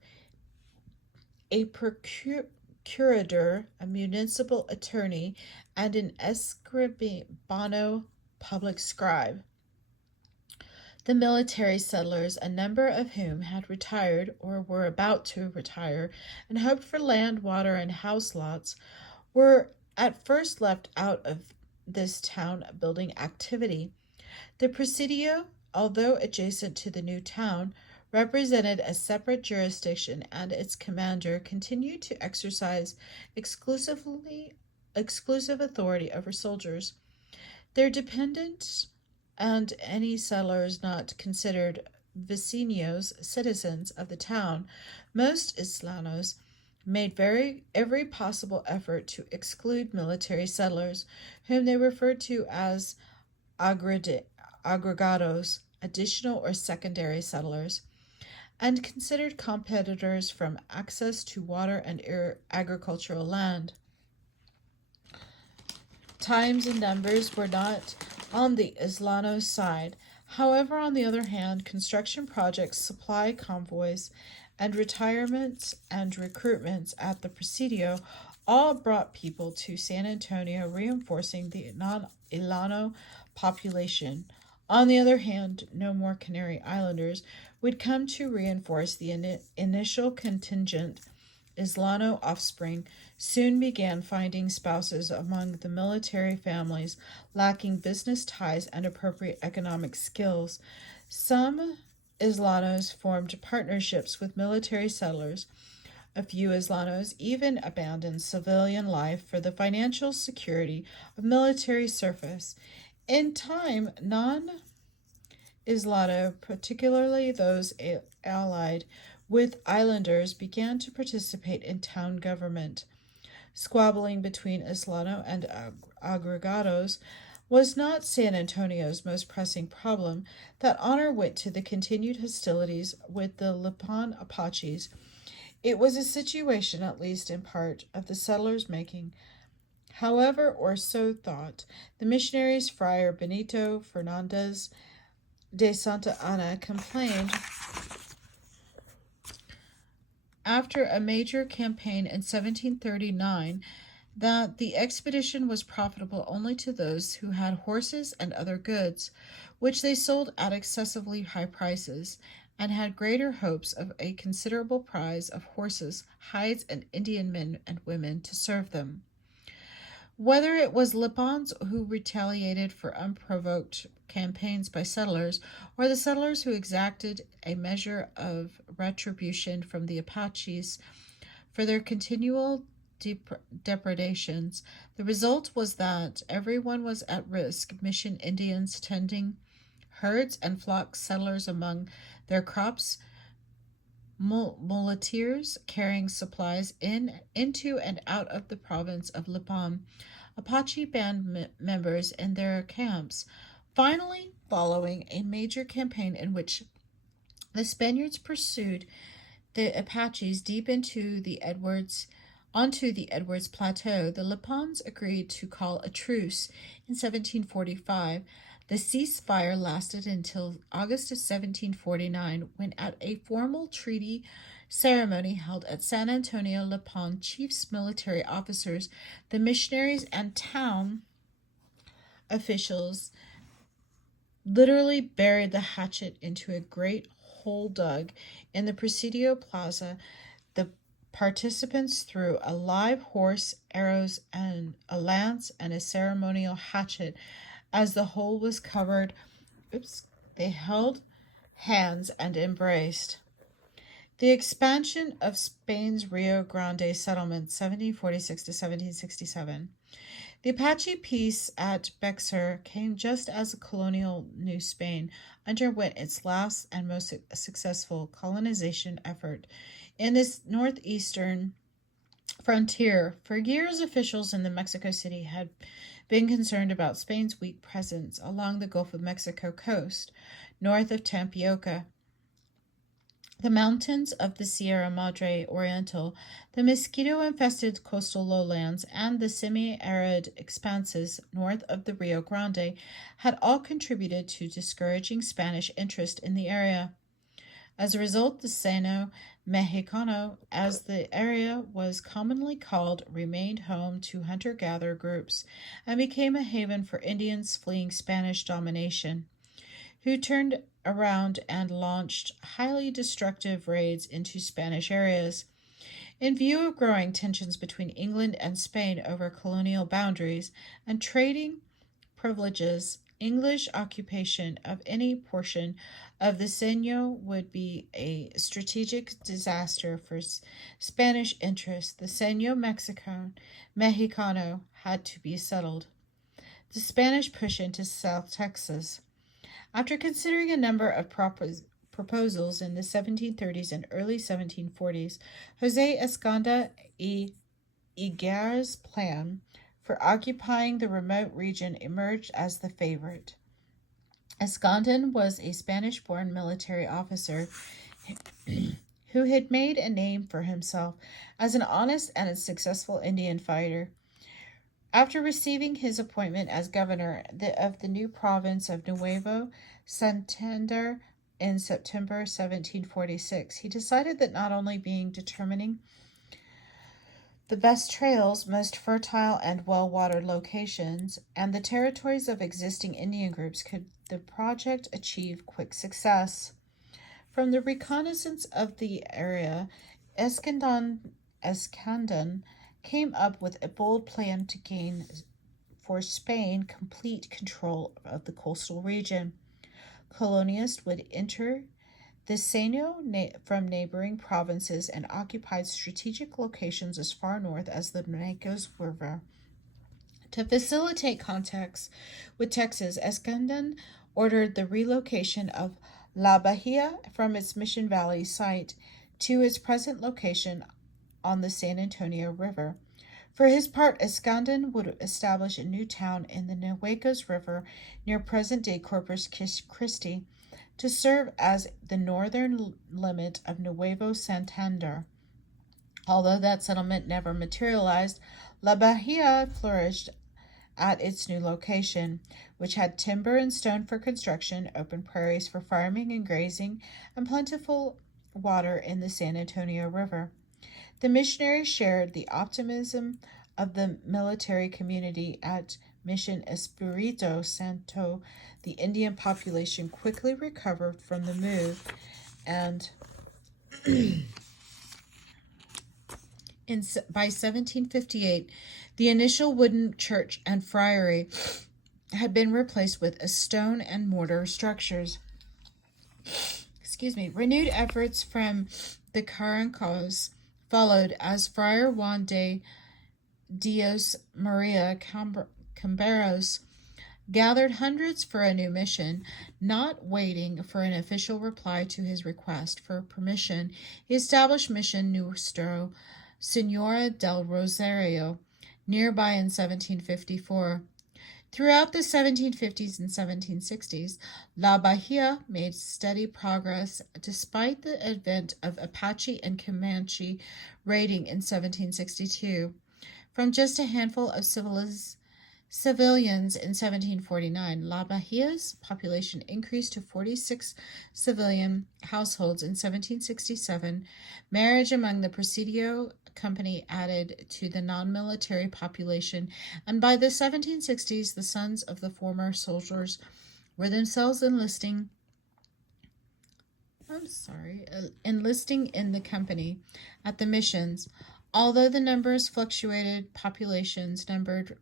a procurador, a municipal attorney, and an escribano, public scribe. The military settlers, a number of whom had retired or were about to retire and hoped for land, water, and house lots, were at first left out of this town-building activity. The Presidio, although adjacent to the new town, represented a separate jurisdiction, and its commander continued to exercise exclusively exclusive authority over soldiers. Their dependents and any settlers not considered vecinos, citizens of the town, most Islanos made every possible effort to exclude military settlers, whom they referred to as agregados, additional or secondary settlers, and considered competitors from access to water and agricultural land. Times and numbers were not on the Islano side. However, on the other hand, construction projects, supply convoys, and retirements and recruitments at the Presidio all brought people to San Antonio, reinforcing the non Ilano population. On the other hand, no more Canary Islanders would come to reinforce the initial contingent. Islano offspring soon began finding spouses among the military families lacking business ties and appropriate economic skills. Some Islanos formed partnerships with military settlers. A few Islanos even abandoned civilian life for the financial security of military service. In time, non Islano, particularly those allied with islanders, began to participate in town government. Squabbling between Islano and agregados was not San Antonio's most pressing problem. That honor went to the continued hostilities with the Lipan Apaches. It was a situation, at least in part, of the settlers' making. However, or so thought, the missionaries Friar Benito Fernandez de Santa Ana complained after a major campaign in 1739 that the expedition was profitable only to those who had horses and other goods, which they sold at excessively high prices, and had greater hopes of a considerable prize of horses, hides, and Indian men and women to serve them. Whether it was Lipans who retaliated for unprovoked campaigns by settlers, or the settlers who exacted a measure of retribution from the Apaches for their continual depredations, the result was that everyone was at risk. Mission Indians tending herds and flocks, settlers among their crops, muleteers carrying supplies into and out of the province of Lipan, Apache band members in their camps. Finally, following a major campaign in which the Spaniards pursued the Apaches deep onto the Edwards Plateau, the Lipans agreed to call a truce in 1745. The ceasefire lasted until August of 1749, when at a formal treaty ceremony held at San Antonio, Lipan chiefs, military officers, the missionaries, and town officials literally buried the hatchet into a great hole dug in the Presidio Plaza. The participants threw a live horse, arrows, and a lance, and a ceremonial hatchet. As the hole was covered, they held hands and embraced. The expansion of Spain's Rio Grande settlement, 1746 to 1767. The Apache peace at Bexar came just as colonial New Spain underwent its last and most successful colonization effort in this northeastern frontier. For years, officials in the Mexico City had been concerned about Spain's weak presence along the Gulf of Mexico coast, north of Tapioca, the mountains of the Sierra Madre Oriental, the mosquito-infested coastal lowlands, and the semi-arid expanses north of the Rio Grande had all contributed to discouraging Spanish interest in the area. As a result, the Llano Mexicano, as the area was commonly called, remained home to hunter-gatherer groups and became a haven for Indians fleeing Spanish domination, who turned around and launched highly destructive raids into Spanish areas. In view of growing tensions between England and Spain over colonial boundaries and trading privileges, English occupation of any portion of the Seño would be a strategic disaster for Spanish interests. The Seño Mexicano had to be settled. The Spanish push into South Texas. After considering a number of proposals in the 1730s and early 1740s, Jose Escanda y Higuera's plan for occupying the remote region emerged as the favorite. Escandon was a Spanish-born military officer who had made a name for himself as an honest and a successful Indian fighter. After receiving his appointment as governor of the new province of Nuevo Santander in September 1746, he decided that not only being determining the best trails, most fertile and well-watered locations, and the territories of existing Indian groups could the project achieve quick success. From the reconnaissance of the area, Escandon came up with a bold plan to gain for Spain complete control of the coastal region. Colonists would enter the Seño from neighboring provinces and occupied strategic locations as far north as the Pecos River. To facilitate contacts with Texas, Escandon ordered the relocation of La Bahia from its Mission Valley site to its present location on the San Antonio River. For his part, Escandon would establish a new town in the Nueces River near present-day Corpus Christi to serve as the northern limit of Nuevo Santander. Although that settlement never materialized, La Bahia flourished at its new location, which had timber and stone for construction, open prairies for farming and grazing, and plentiful water in the San Antonio River. The missionaries shared the optimism of the military community at Mission Espiritu Santo. The Indian population quickly recovered from the move, and by 1758, the initial wooden church and friary had been replaced with a stone and mortar structures. Renewed efforts from the Carancos followed as Friar Juan de Dios Maria Camberos gathered hundreds for a new mission. Not waiting for an official reply to his request for permission, he established Mission Nuestro Senora del Rosario nearby in 1754. Throughout the 1750s and 1760s, La Bahia made steady progress despite the advent of Apache and Comanche raiding in 1762. From just a handful of civilians in 1749, La Bahia's population increased to 46 civilian households in 1767. Marriage among the Presidio Company added to the non-military population, and by the 1760s, the sons of the former soldiers were themselves enlisting in the company at the missions. Although the numbers fluctuated, populations numbered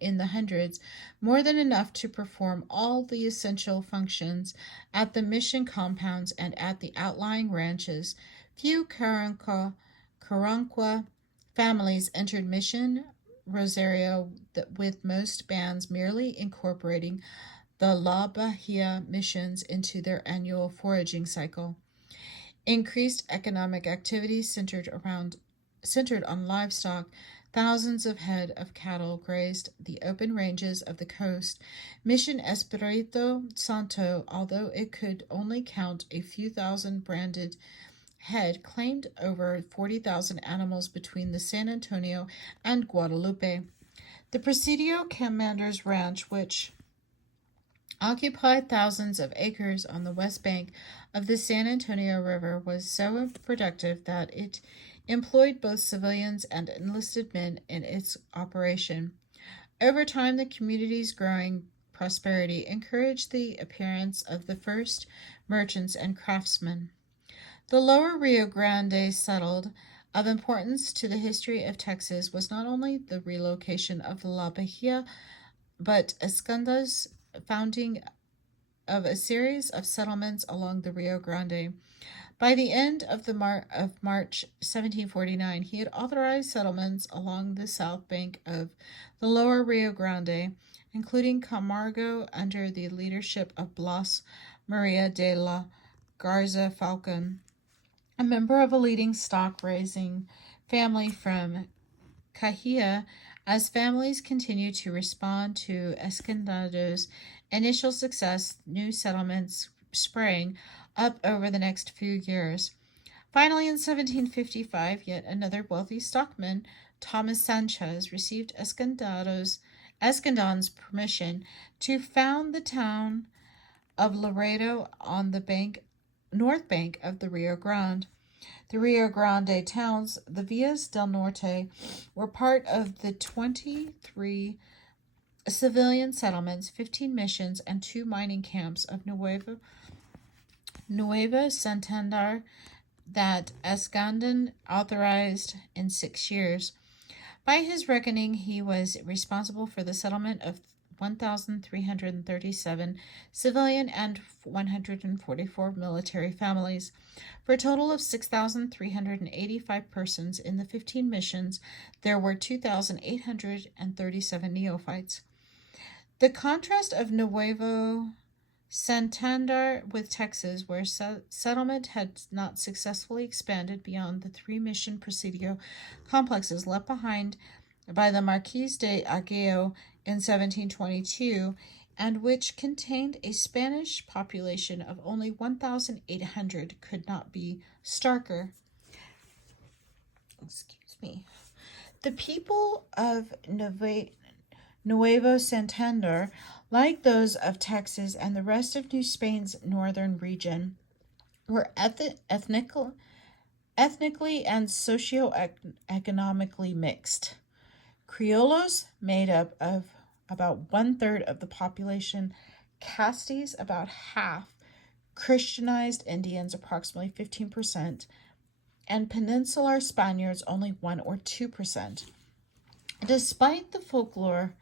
in the hundreds, more than enough to perform all the essential functions at the mission compounds and at the outlying ranches. Few Caranqua families entered Mission Rosario, with most bands merely incorporating the La Bahia missions into their annual foraging cycle. Increased economic activity centered on livestock. Thousands of head of cattle grazed the open ranges of the coast. Mission Espiritu Santo, although it could only count a few thousand branded head, claimed over 40,000 animals between the San Antonio and Guadalupe. The Presidio Commander's Ranch, which occupied thousands of acres on the west bank of the San Antonio River, was so productive that it employed both civilians and enlisted men in its operation. Over time, the community's growing prosperity encouraged the appearance of the first merchants and craftsmen. The lower Rio Grande settled. Of importance to the history of Texas was not only the relocation of La Bahia, but Escanda's founding of a series of settlements along the Rio Grande. By the end of March 1749, he had authorized settlements along the south bank of the lower Rio Grande, including Camargo under the leadership of Blas Maria de la Garza Falcon, a member of a leading stock-raising family from Cahia. As families continued to respond to Escandado's initial success, new settlements sprang up over the next few years. Finally, in 1755, yet another wealthy stockman, Thomas Sanchez, received Escandon's permission to found the town of Laredo on the north bank of the Rio Grande. The Rio Grande towns, the Villas del Norte, were part of the 23 civilian settlements, 15 missions, and 2 mining camps of Nueva Santander that Escandon authorized in 6 years. By his reckoning, he was responsible for the settlement of 1,337 civilian and 144 military families, for a total of 6,385 persons. In the 15 missions, there were 2,837 neophytes. The contrast of Nuevo Santander with Texas, where settlement had not successfully expanded beyond the 3 mission presidio complexes left behind by the Marquis de Agueo in 1722, and which contained a Spanish population of only 1,800, could not be starker. The people of Nuevo Santander, like those of Texas and the rest of New Spain's northern region, were ethnically and socio-economically mixed. Criollos made up of about 1/3 of the population, Castis about half, Christianized Indians approximately 15%, and Peninsular Spaniards only 1 or 2%. Despite the folklore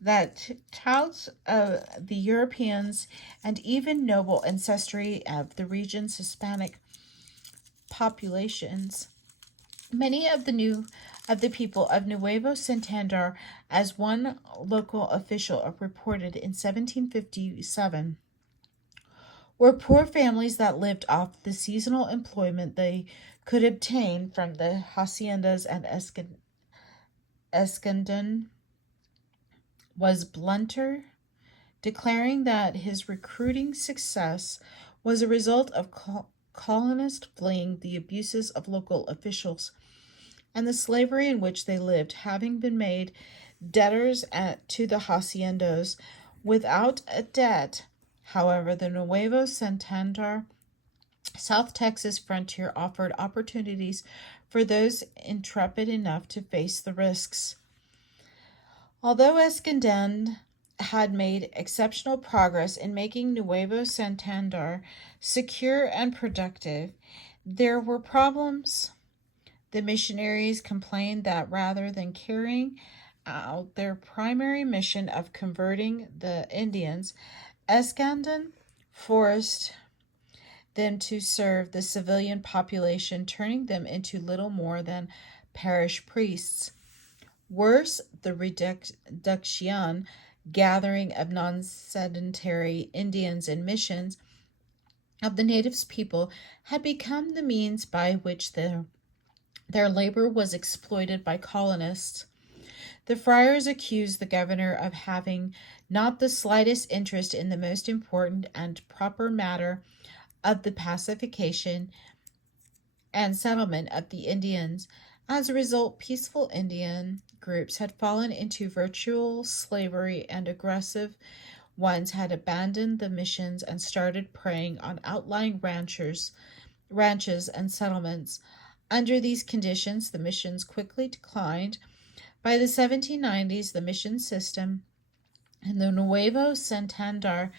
that touts the Europeans and even noble ancestry of the region's Hispanic populations, many of the people of Nuevo Santander, as one local official reported in 1757, were poor families that lived off the seasonal employment they could obtain from the haciendas, and Escandon was blunter, declaring that his recruiting success was a result of colonists fleeing the abuses of local officials and the slavery in which they lived, having been made debtors to the haciendos without a debt. However, the Nuevo Santander South Texas frontier offered opportunities for those intrepid enough to face the risks. Although Escandon had made exceptional progress in making Nuevo Santander secure and productive, there were problems. The missionaries complained that rather than carrying out their primary mission of converting the Indians, Escandon forced them to serve the civilian population, turning them into little more than parish priests. Worse, the reduction gathering of non-sedentary Indians in missions of the natives people had become the means by which their labor was exploited by colonists. The friars accused the governor of having not the slightest interest in the most important and proper matter of the pacification and settlement of the Indians. As a result, peaceful Indian groups had fallen into virtual slavery, and aggressive ones had abandoned the missions and started preying on outlying ranches and settlements. Under these conditions, the missions quickly declined. By the 1790s, the mission system in the Nuevo Santander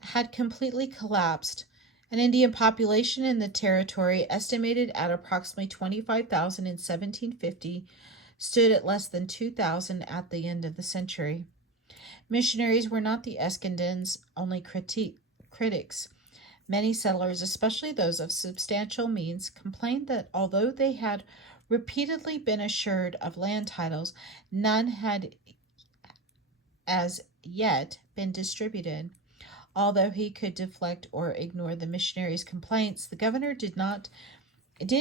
had completely collapsed. An Indian population in the territory, estimated at approximately 25,000 in 1750, stood at less than 2,000 at the end of the century. Missionaries were not the Eskendins' only critics. Many settlers, especially those of substantial means, complained that although they had repeatedly been assured of land titles, none had as yet been distributed. Although he could deflect or ignore the missionaries' complaints, the governor did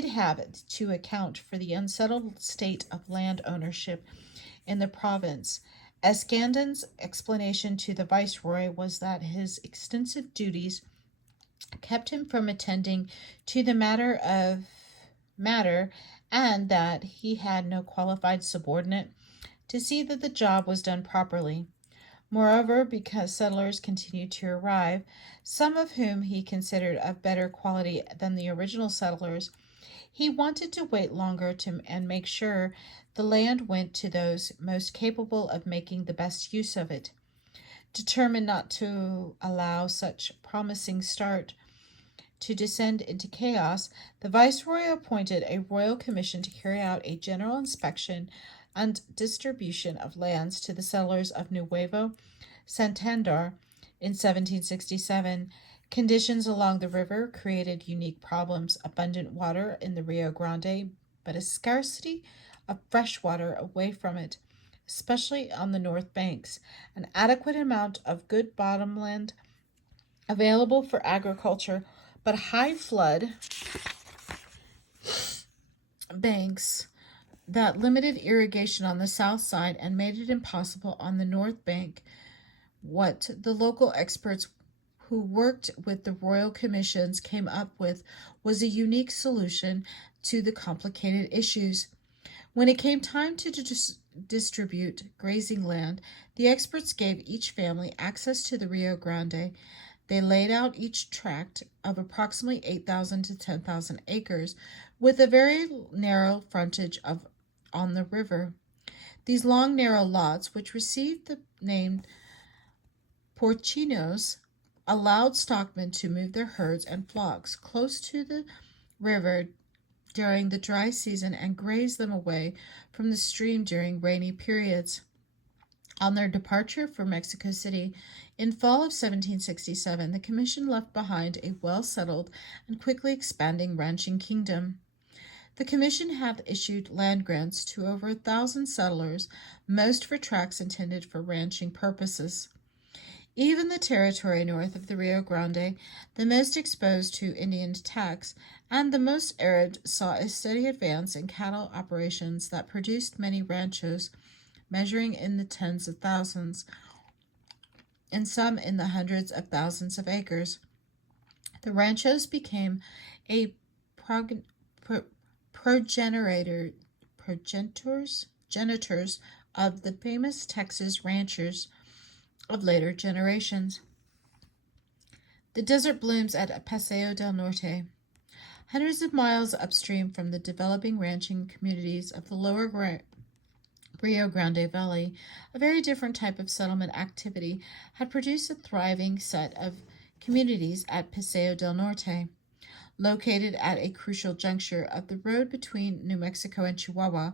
have to account for the unsettled state of land ownership in the province. Escandon's explanation to the viceroy was that his extensive duties kept him from attending to the matter and that he had no qualified subordinate to see that the job was done properly. Moreover, because settlers continued to arrive, some of whom he considered of better quality than the original settlers, he wanted to wait longer and make sure the land went to those most capable of making the best use of it. Determined not to allow such promising start to descend into chaos, the viceroy appointed a royal commission to carry out a general inspection and distribution of lands to the settlers of Nuevo Santander in 1767. Conditions along the river created unique problems: abundant water in the Rio Grande, but a scarcity of fresh water away from it, especially on the north banks, an adequate amount of good bottomland available for agriculture, but high flood banks that limited irrigation on the south side and made it impossible on the north bank. What the local experts who worked with the royal commissions came up with was a unique solution to the complicated issues. When it came time to distribute grazing land, the experts gave each family access to the Rio Grande. They laid out each tract of approximately 8,000 to 10,000 acres with a very narrow frontage on the river. These long, narrow lots, which received the name porcinos, allowed stockmen to move their herds and flocks close to the river during the dry season and graze them away from the stream during rainy periods. On their departure for Mexico City in fall of 1767, the commission left behind a well-settled and quickly expanding ranching kingdom. The commission had issued land grants to over 1,000 settlers, most for tracts intended for ranching purposes. Even the territory north of the Rio Grande, the most exposed to Indian attacks and the most arid, saw a steady advance in cattle operations that produced many ranchos, measuring in the tens of thousands, and some in the hundreds of thousands of acres. The ranchos became a progenitors of the famous Texas ranchers of later generations. The desert blooms at Paseo del Norte. Hundreds of miles upstream from the developing ranching communities of the lower Rio Grande Valley, a very different type of settlement activity had produced a thriving set of communities at Paseo del Norte. Located at a crucial juncture of the road between New Mexico and Chihuahua,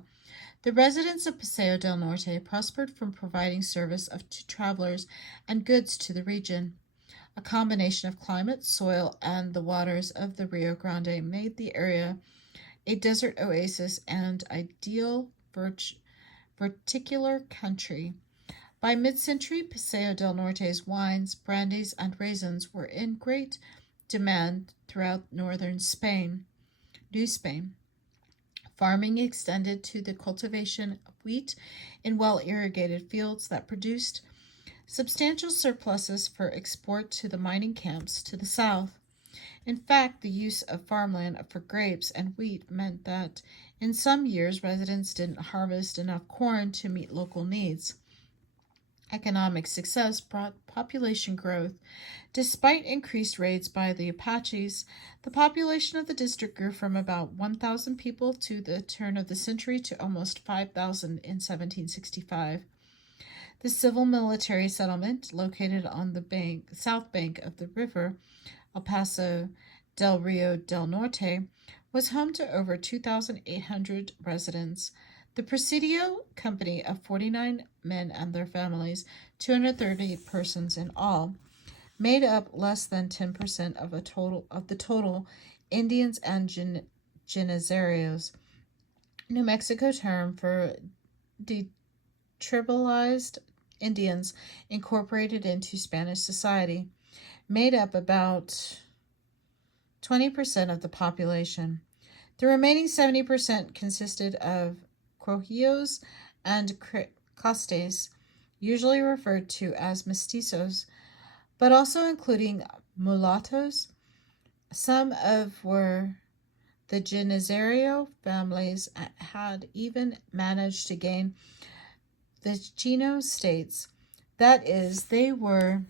the residents of Paseo del Norte prospered from providing service to travelers and goods to the region. A combination of climate, soil, and the waters of the Rio Grande made the area a desert oasis and ideal verticular country. By mid-century, Paseo del Norte's wines, brandies, and raisins were in great demand throughout northern Spain, New Spain. Farming extended to the cultivation of wheat in well-irrigated fields that produced substantial surpluses for export to the mining camps to the south. In fact, the use of farmland for grapes and wheat meant that in some years residents didn't harvest enough corn to meet local needs. Economic success brought population growth. Despite increased raids by the Apaches, the population of the district grew from about 1,000 people to the turn of the century to almost 5,000 in 1765. The civil-military settlement, located on the south bank of the river, El Paso del Rio del Norte, was home to over 2,800 residents. The Presidio Company of 49 men and their families, 230 persons in all, made up less than 10% of the total Indians and Genizarios, New Mexico term for detribalized Indians incorporated into Spanish society, made up about 20% of the population. The remaining 70% consisted of Crojillos and Costes, usually referred to as mestizos, but also including mulattoes. Some of were the Genizario families had even managed to gain the Chino states. That is, they were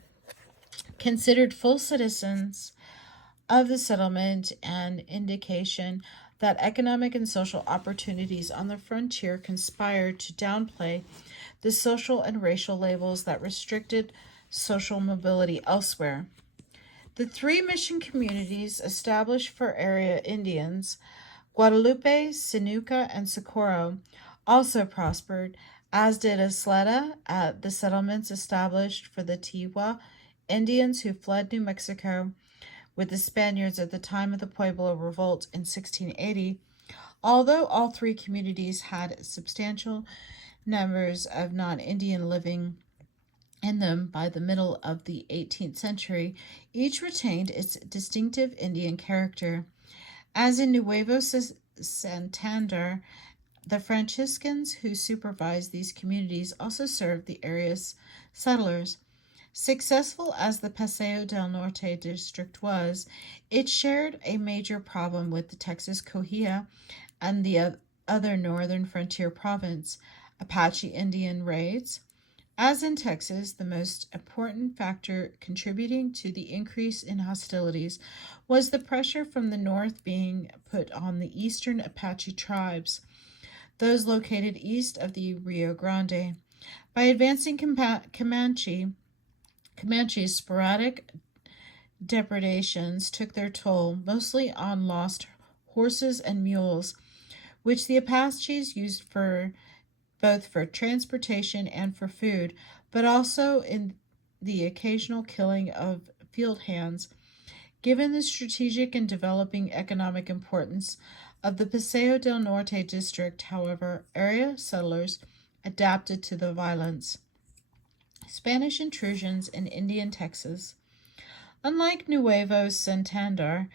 considered full citizens of the settlement, an indication that economic and social opportunities on the frontier conspired to downplay the social and racial labels that restricted social mobility elsewhere. The three mission communities established for area Indians, Guadalupe, Sinuca, and Socorro, also prospered, as did Isleta at the settlements established for the Teja Indians who fled New Mexico with the Spaniards at the time of the Pueblo Revolt in 1680. Although all three communities had substantial numbers of non-Indian living in them by the middle of the 18th century, each retained its distinctive Indian character. As in Nuevo Santander, the Franciscans who supervised these communities also served the area's settlers. Successful as the Paseo del Norte district was, it shared a major problem with the Texas Coahuila and the other northern frontier province, Apache Indian raids. As in Texas, the most important factor contributing to the increase in hostilities was the pressure from the north being put on the eastern Apache tribes, those located east of the Rio Grande. By advancing Comanche's sporadic depredations took their toll, mostly on lost horses and mules, which the Apaches used both for transportation and for food, but also in the occasional killing of field hands. Given the strategic and developing economic importance of the Paseo del Norte district, however, area settlers adapted to the violence. Spanish intrusions in Indian Texas. Unlike Nuevo Santander,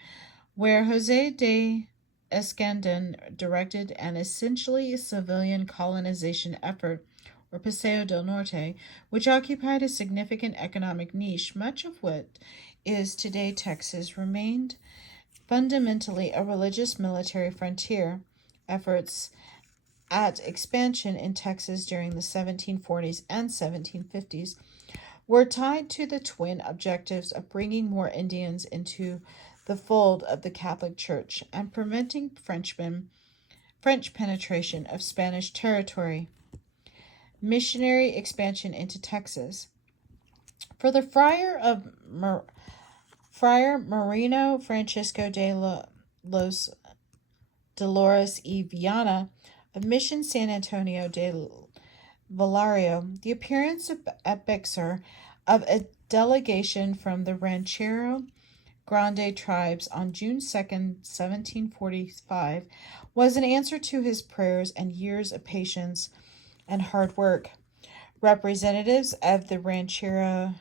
where José de Escandón directed an essentially civilian colonization effort, or Paseo del Norte, which occupied a significant economic niche, much of what is today Texas remained fundamentally a religious military frontier. Efforts at expansion in Texas during the 1740s and 1750s were tied to the twin objectives of bringing more Indians into the fold of the Catholic Church and preventing French penetration of Spanish territory. Missionary expansion into Texas. For the Friar Marino Francisco de los Dolores y Viana of Mission San Antonio de Valario, the appearance at Bexar of a delegation from the Ranchero Grande tribes on June 2nd, 1745, was an answer to his prayers and years of patience and hard work. Representatives of the Rancheria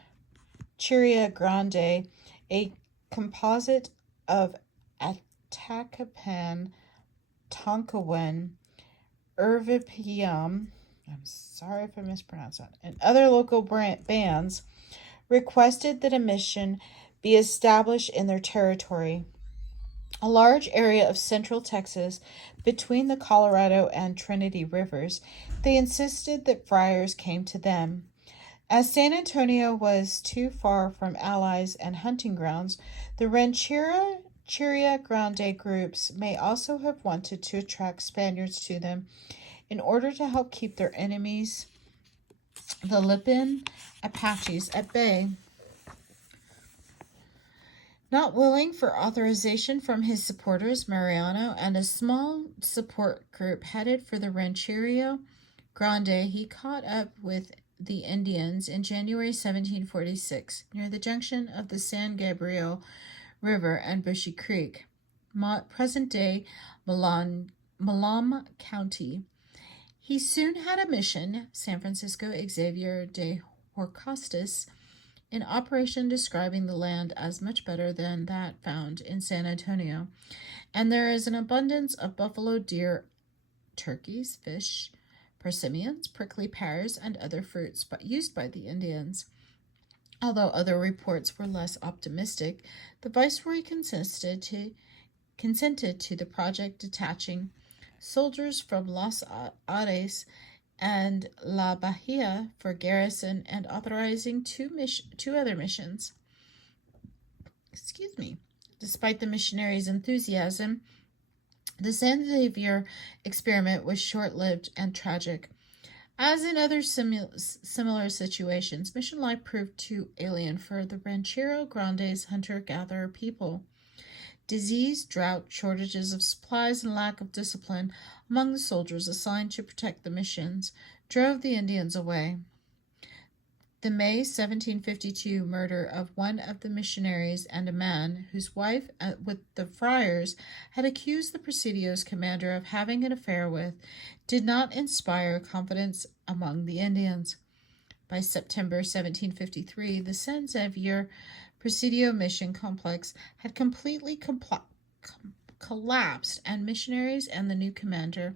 Grande, a composite of Atacapan, Tonkawan, Irvipiam, I'm sorry if I mispronounced that, and other local bands, requested that a mission be established in their territory. A large area of central Texas between the Colorado and Trinity rivers, they insisted that friars came to them. As San Antonio was too far from allies and hunting grounds, the Rancheria Grande groups may also have wanted to attract Spaniards to them in order to help keep their enemies, the Lipan Apaches, at bay. Not willing for authorization from his supporters, Mariano and a small support group headed for the Rancherio Grande, he caught up with the Indians in January 1746 near the junction of the San Gabriel River and Bushy Creek, present-day Malam County. He soon had a mission, San Francisco Xavier de Horcastus, in operation describing the land as much better than that found in San Antonio, and there is an abundance of buffalo, deer, turkeys, fish, persimmons, prickly pears, and other fruits used by the Indians. Although other reports were less optimistic, the viceroy consented to the project, detaching soldiers from Los Ares and La Bahia for garrison and authorizing two other missions. Despite the missionaries' enthusiasm, the San Xavier experiment was short-lived and tragic. As in other similar situations, mission life proved too alien for the Ranchero Grande's hunter-gatherer people. Disease, drought, shortages of supplies, and lack of discipline among the soldiers assigned to protect the missions drove the Indians away. The May 1752 murder of one of the missionaries and a man whose wife, with the friars, had accused the Presidio's commander of having an affair with, did not inspire confidence among the Indians. By September 1753, the San Xavier Presidio mission complex had completely collapsed, and missionaries and the new commander,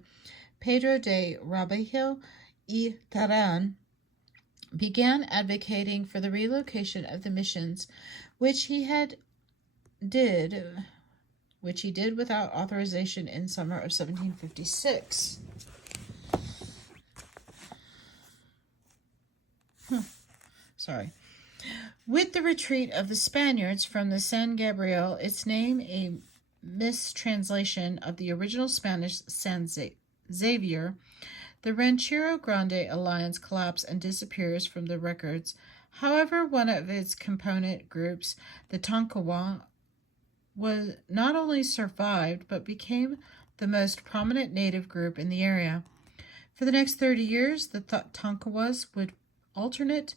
Pedro de Rabello y Terán, began advocating for the relocation of the missions, which he did without authorization in summer of 1756. With the retreat of the Spaniards from the San Gabriel, its name a mistranslation of the original Spanish San Xavier, the Ranchero Grande alliance collapsed and disappears from the records. However, one of its component groups, the Tonkawa, was not only survived but became the most prominent native group in the area. For the next 30 years, the Tonkawas would alternate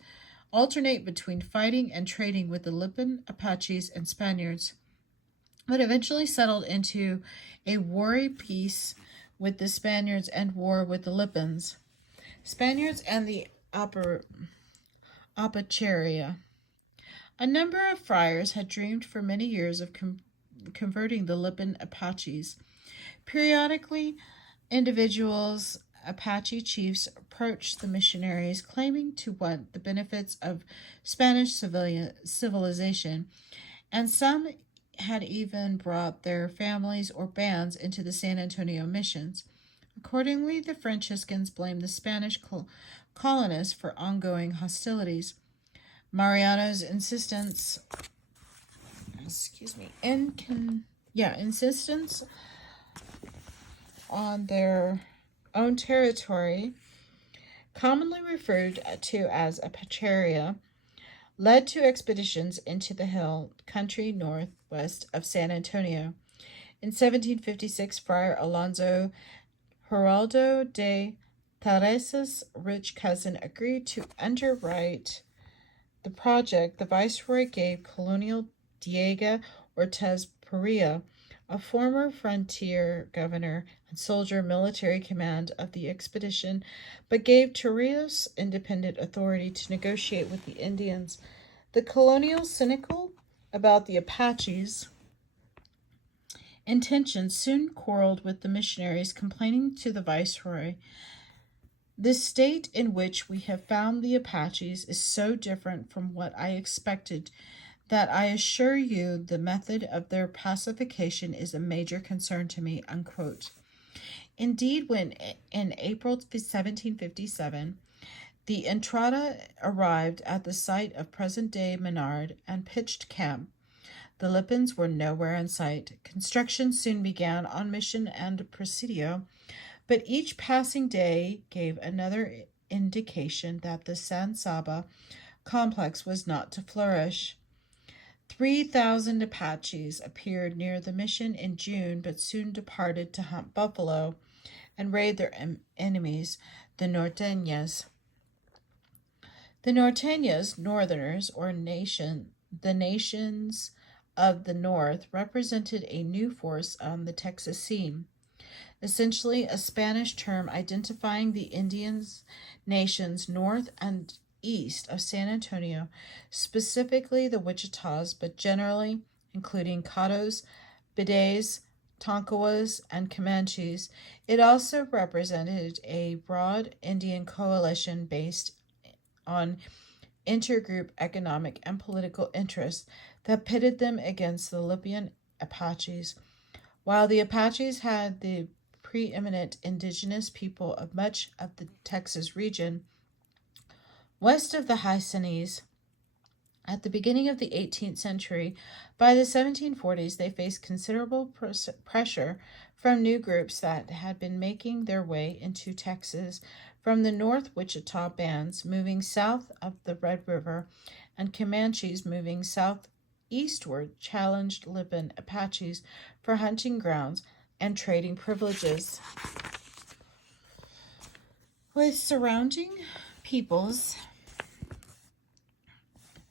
between fighting and trading with the Lipan, Apaches, and Spaniards, but eventually settled into a warring peace with the Spaniards and war with the Lipans. Spaniards and the Apacheria. A number of friars had dreamed for many years of converting the Lipan Apaches. Periodically, individuals, Apache chiefs, approached the missionaries, claiming to want the benefits of Spanish civilization, and some had even brought their families or bands into the San Antonio missions. Accordingly, the Franciscans blamed the Spanish colonists for ongoing hostilities. Mariano's insistence on their own territory, commonly referred to as Apacheria, led to expeditions into the hill country northwest of San Antonio. In 1756, Friar Alonso Geraldo de Teresa's rich cousin agreed to underwrite the project. The viceroy gave Colonel Diego Ortiz Perea, a former frontier governor and soldier, military command of the expedition, but gave Torrijos independent authority to negotiate with the Indians. The colonial, cynical about the Apaches' intentions, soon quarreled with the missionaries, complaining to the viceroy, "The state in which we have found the Apaches is so different from what I expected that I assure you the method of their pacification is a major concern to me," unquote. Indeed, when in April 1757, the Entrada arrived at the site of present-day Menard and pitched camp, the Lipans were nowhere in sight. Construction soon began on Mission and Presidio, but each passing day gave another indication that the San Saba complex was not to flourish. 3,000 Apaches appeared near the mission in June, but soon departed to hunt buffalo and raid their enemies, the Norteñas. The Norteñas, Northerners, or the nations of the North, represented a new force on the Texas scene, essentially a Spanish term identifying the Indians nations north and east of San Antonio, specifically the Wichitas, but generally including Caddos, Bidets, Tonkawas, and Comanches. It also represented a broad Indian coalition based on intergroup economic and political interests that pitted them against the Libyan Apaches. While the Apaches had the preeminent indigenous people of much of the Texas region, west of the High Sinais, at the beginning of the 18th century, by the 1740s, they faced considerable pressure from new groups that had been making their way into Texas from the North Wichita bands moving south of the Red River and Comanches moving southeastward challenged Libyan Apaches for hunting grounds and trading privileges with surrounding peoples.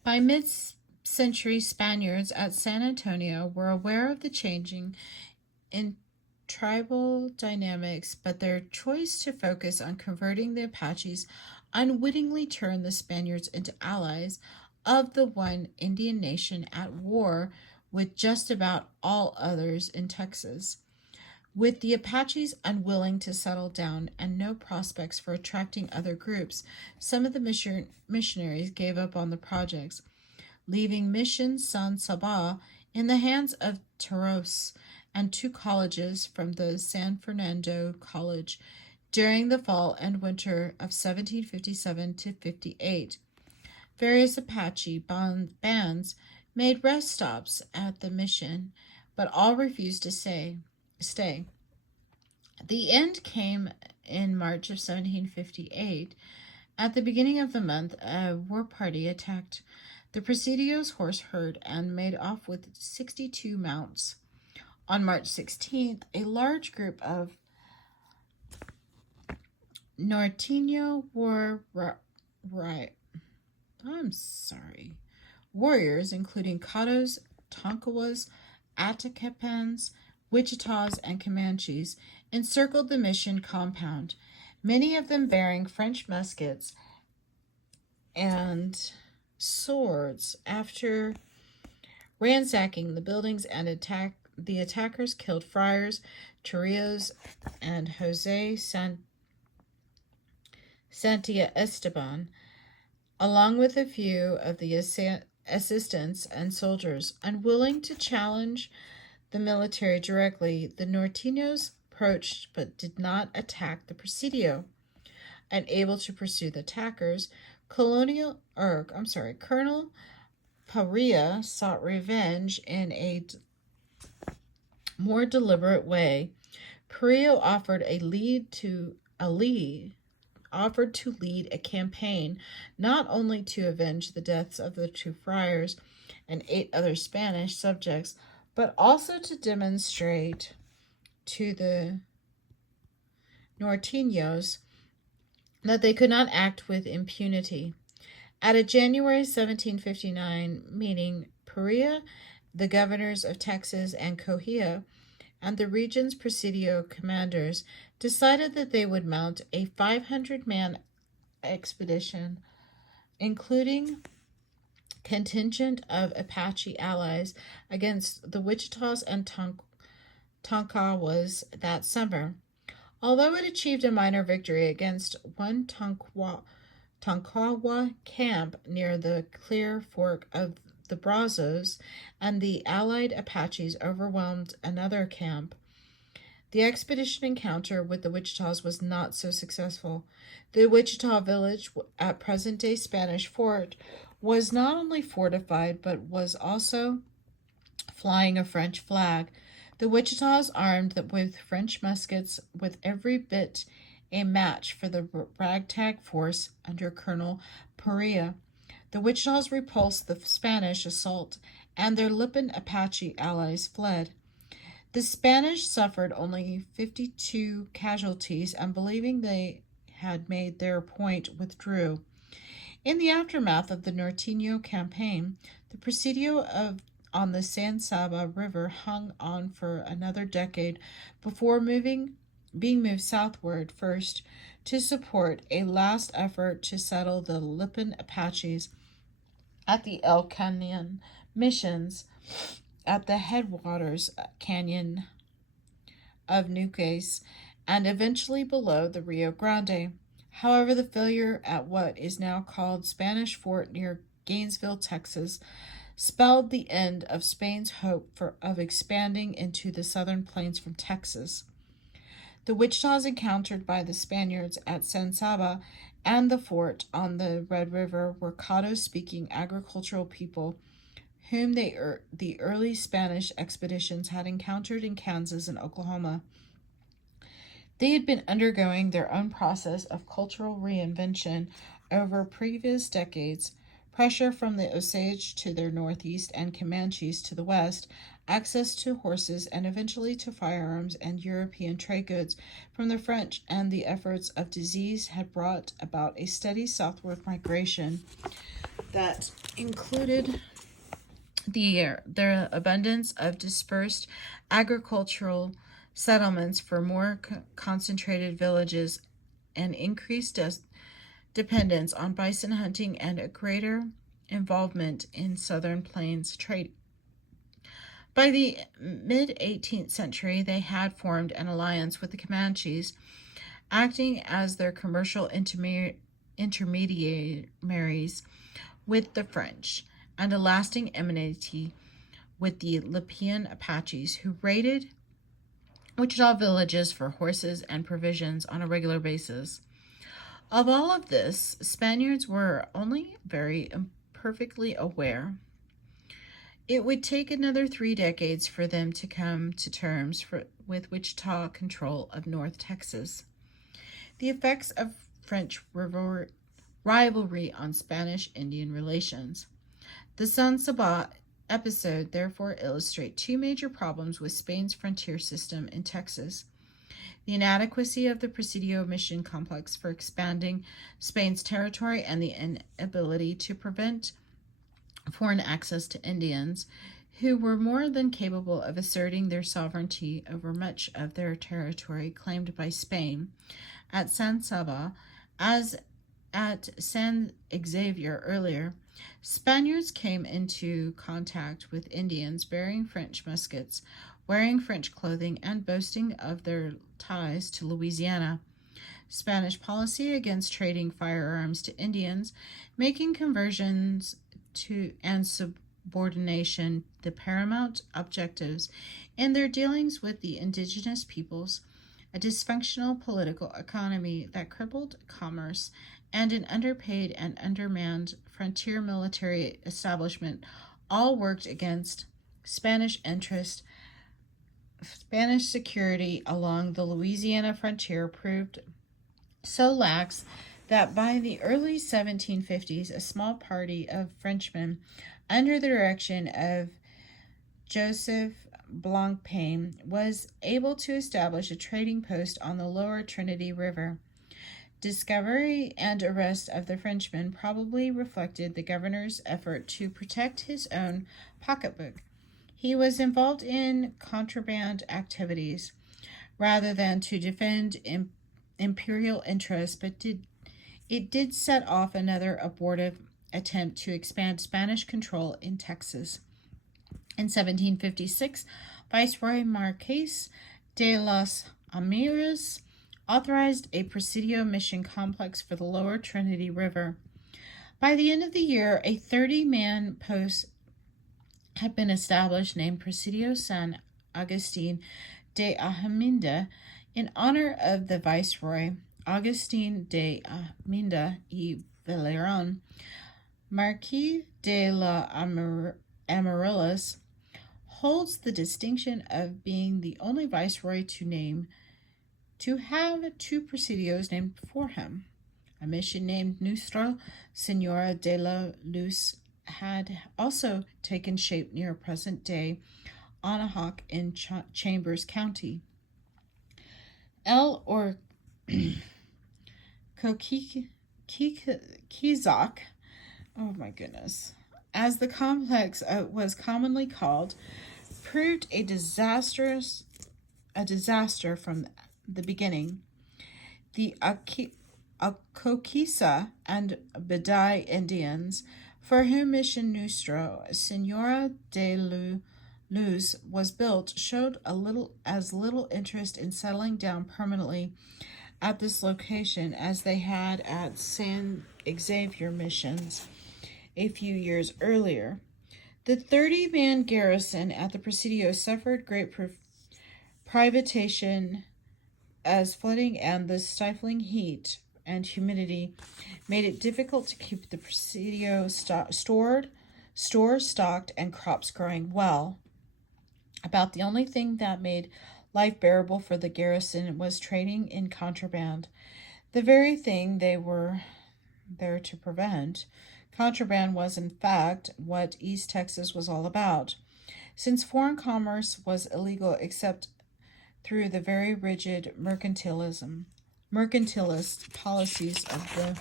By mid-century, Spaniards at San Antonio were aware of the changing in tribal dynamics, but their choice to focus on converting the Apaches unwittingly turned the Spaniards into allies of the one Indian nation at war with just about all others in Texas. With the Apaches unwilling to settle down and no prospects for attracting other groups, some of the missionaries gave up on the projects, leaving Mission San Saba in the hands of Taros and two colleges from the San Fernando College during the fall and winter of 1757 to 58. Various Apache bands made rest stops at the mission, but all refused to stay. The end came in March of 1758. At the beginning of the month, a war party attacked the Presidio's horse herd and made off with 62 mounts. On March 16th, a large group of Norteño warriors, including Caddos, Tonkawas, Atacapans, Wichitas, and Comanches, encircled the mission compound, many of them bearing French muskets and swords. After ransacking the buildings and the attackers killed friars Chorrillos and Jose Santia Esteban, along with a few of the assistants and soldiers. Unwilling to challenge the military directly, the Norteños approached but did not attack the Presidio. Unable to pursue the attackers, Colonel Parilla sought revenge in a more deliberate way. Parilla offered to lead a campaign not only to avenge the deaths of the two friars and 8 other Spanish subjects, but also to demonstrate to the Norteños that they could not act with impunity. At a January 1759 meeting, Parilla, the governors of Texas and Coahuila, and the region's Presidio commanders decided that they would mount a 500-man expedition, including contingent of Apache allies, against the Wichitas and Tonkawas that summer. Although it achieved a minor victory against one Tonkawa camp near the Clear Fork of the Brazos, and the allied Apaches overwhelmed another camp, the expedition encounter with the Wichitas was not so successful. The Wichita village at present-day Spanish Fort was not only fortified, but was also flying a French flag. The Wichitas, armed with French muskets, with every bit a match for the ragtag force under Colonel Parilla. The Wichitas repulsed the Spanish assault and their Lipan Apache allies fled. The Spanish suffered only 52 casualties and, believing they had made their point, withdrew. In the aftermath of the Norteño campaign, the presidio on the San Saba River hung on for another decade before being moved southward, first to support a last effort to settle the Lipan Apaches at the El Canyon missions at the headwaters canyon of Nuques and eventually below the Rio Grande. However, the failure at what is now called Spanish Fort near Gainesville, Texas, spelled the end of Spain's hope of expanding into the southern plains from Texas. The Wichita's encountered by the Spaniards at San Saba and the fort on the Red River were Caddo-speaking agricultural people whom the early Spanish expeditions had encountered in Kansas and Oklahoma. They had been undergoing their own process of cultural reinvention over previous decades. Pressure from the Osage to their northeast and Comanches to the west, access to horses and eventually to firearms and European trade goods from the French, and the efforts of disease had brought about a steady southward migration that included the abundance of dispersed agricultural settlements for more concentrated villages and increased dependence on bison hunting and a greater involvement in southern plains trade. By the mid-18th century, they had formed an alliance with the Comanches, acting as their commercial intermediaries with the French, and a lasting enmity with the Lipan Apaches, who raided Wichita villages for horses and provisions on a regular basis. Of all of this, Spaniards were only very imperfectly aware. It would take another 3 decades for them to come to terms with Wichita control of North Texas. The effects of French rivalry on Spanish-Indian relations. The San Saba episode therefore illustrates 2 major problems with Spain's frontier system in Texas: the inadequacy of the Presidio mission complex for expanding Spain's territory and the inability to prevent foreign access to Indians, who were more than capable of asserting their sovereignty over much of their territory claimed by Spain at San Saba, as at San Xavier earlier. Spaniards came into contact with Indians bearing French muskets, wearing French clothing, and boasting of their ties to Louisiana. Spanish policy against trading firearms to Indians, making conversions to and subordination the paramount objectives in their dealings with the indigenous peoples, a dysfunctional political economy that crippled commerce, and an underpaid and undermanned frontier military establishment all worked against Spanish interest. Spanish security along the Louisiana frontier proved so lax that by the early 1750s, a small party of Frenchmen, under the direction of Joseph Blancpain, was able to establish a trading post on the lower Trinity River. Discovery and arrest of the Frenchman probably reflected the governor's effort to protect his own pocketbook. He was involved in contraband activities rather than to defend imperial interests, but it did set off another abortive attempt to expand Spanish control in Texas. In 1756, Viceroy Marqués de las Américas authorized a Presidio mission complex for the lower Trinity River. By the end of the year, a 30-man post had been established named Presidio San Agustín de Ajaminda in honor of the Viceroy Agustín de Ajaminda y Valerón. Marquis de la Amaryllis holds the distinction of being the only viceroy to have 2 presidios named for him. A mission named Nuestra Señora de la Luz had also taken shape near present-day Onahock in Chambers County. El or Kokizak, oh my goodness, as the complex was commonly called, proved a disaster from the beginning. The Akokisa and Badai Indians, for whom Mission Nuestro Senora de Luz was built, showed little interest in settling down permanently at this location as they had at San Xavier missions a few years earlier. The 30-man garrison at the Presidio suffered great privation as flooding and the stifling heat and humidity made it difficult to keep the Presidio stores stocked and crops growing well. About the only thing that made life bearable for the garrison was trading in contraband, the very thing they were there to prevent. Contraband was, in fact, what East Texas was all about, since foreign commerce was illegal except through the very rigid mercantilist policies of the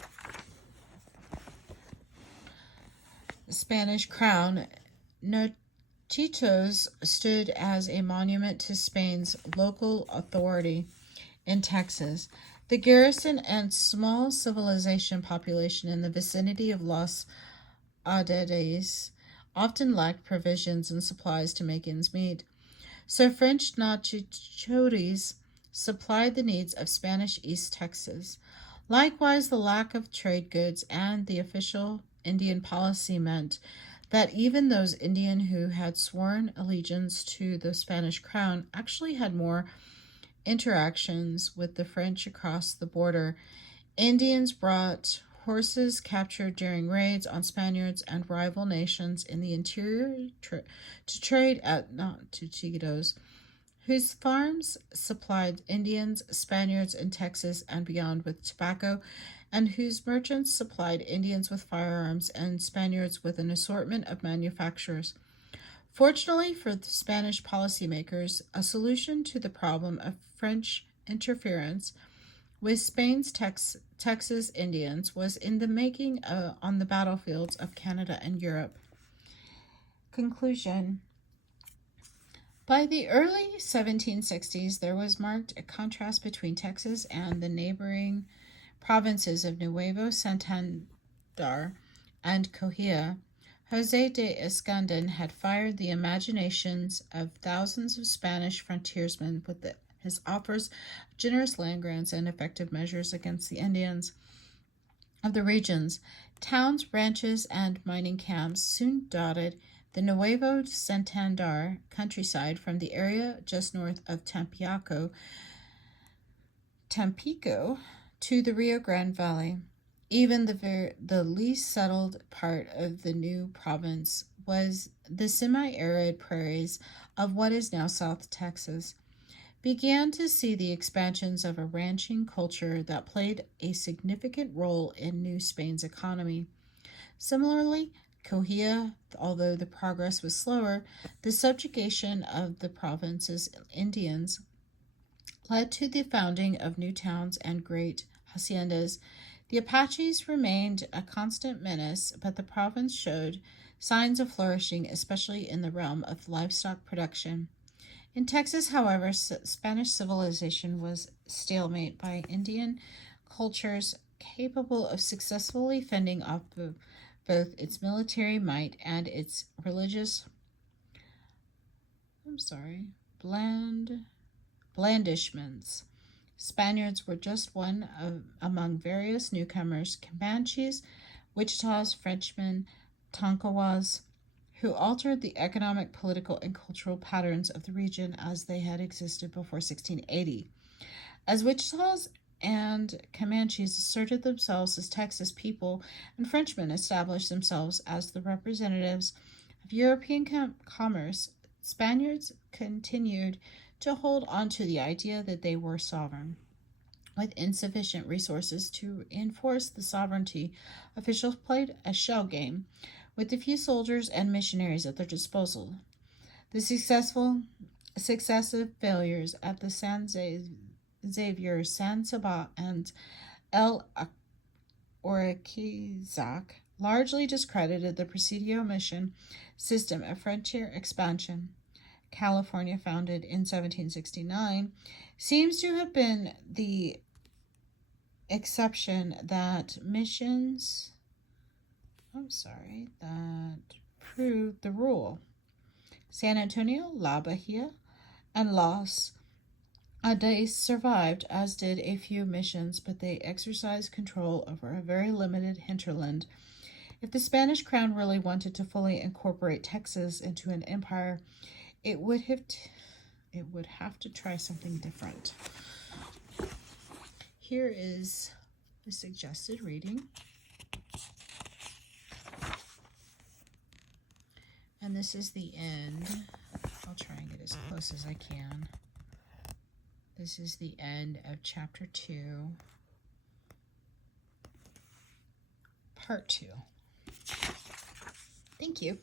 Spanish crown. Notitos stood as a monument to Spain's local authority in Texas. The garrison and small civilization population in the vicinity of Los Adedes often lacked provisions and supplies to make ends meet. So French Nachichotes supplied the needs of Spanish East Texas. Likewise, the lack of trade goods and the official Indian policy meant that even those Indians who had sworn allegiance to the Spanish crown actually had more interactions with the French across the border. Indians brought horses captured during raids on Spaniards and rival nations in the interior to trade at Tuchitos, whose farms supplied Indians, Spaniards in Texas and beyond with tobacco, and whose merchants supplied Indians with firearms and Spaniards with an assortment of manufactures. Fortunately for the Spanish policymakers, a solution to the problem of French interference with Spain's Texas Indians was in the making on the battlefields of Canada and Europe. Conclusion. By the early 1760s, there was marked a contrast between Texas and the neighboring provinces of Nuevo Santander and Coahuila. Jose de Escandon had fired the imaginations of thousands of Spanish frontiersmen with his offers of generous land grants and effective measures against the Indians of the regions. Towns, ranches, and mining camps soon dotted the Nuevo Santander countryside from the area just north of Tampico to the Rio Grande Valley. Even the least settled part of the new province was the semi-arid prairies of what is now South Texas, began to see the expansions of a ranching culture that played a significant role in New Spain's economy. Similarly, Coahuila, although the progress was slower, the subjugation of the province's Indians led to the founding of new towns and great haciendas. The Apaches remained a constant menace, but the province showed signs of flourishing, especially in the realm of livestock production. In Texas, however, Spanish civilization was stalemate by Indian cultures capable of successfully fending off both its military might and its religious blandishments. Spaniards were just one among various newcomers, Comanches, Wichitas, Frenchmen, Tonkawas, who altered the economic, political, and cultural patterns of the region as they had existed before 1680. As Wichitas and Comanches asserted themselves as Texas people, and Frenchmen established themselves as the representatives of European commerce, Spaniards continued to hold on to the idea that they were sovereign. With insufficient resources to enforce the sovereignty, officials played a shell game with a few soldiers and missionaries at their disposal. The successive failures at the San Xavier, San Saba, and El Orakizak largely discredited the Presidio mission system of frontier expansion. California, founded in 1769, seems to have been the exception that proved the rule. San Antonio, La Bahia, and Los Andes survived, as did a few missions, but they exercised control over a very limited hinterland. If the Spanish crown really wanted to fully incorporate Texas into an empire, it would have to try something different. Here is the suggested reading. And this is the end. I'll try and get as close as I can. This is the end of chapter 2, part 2. Thank you.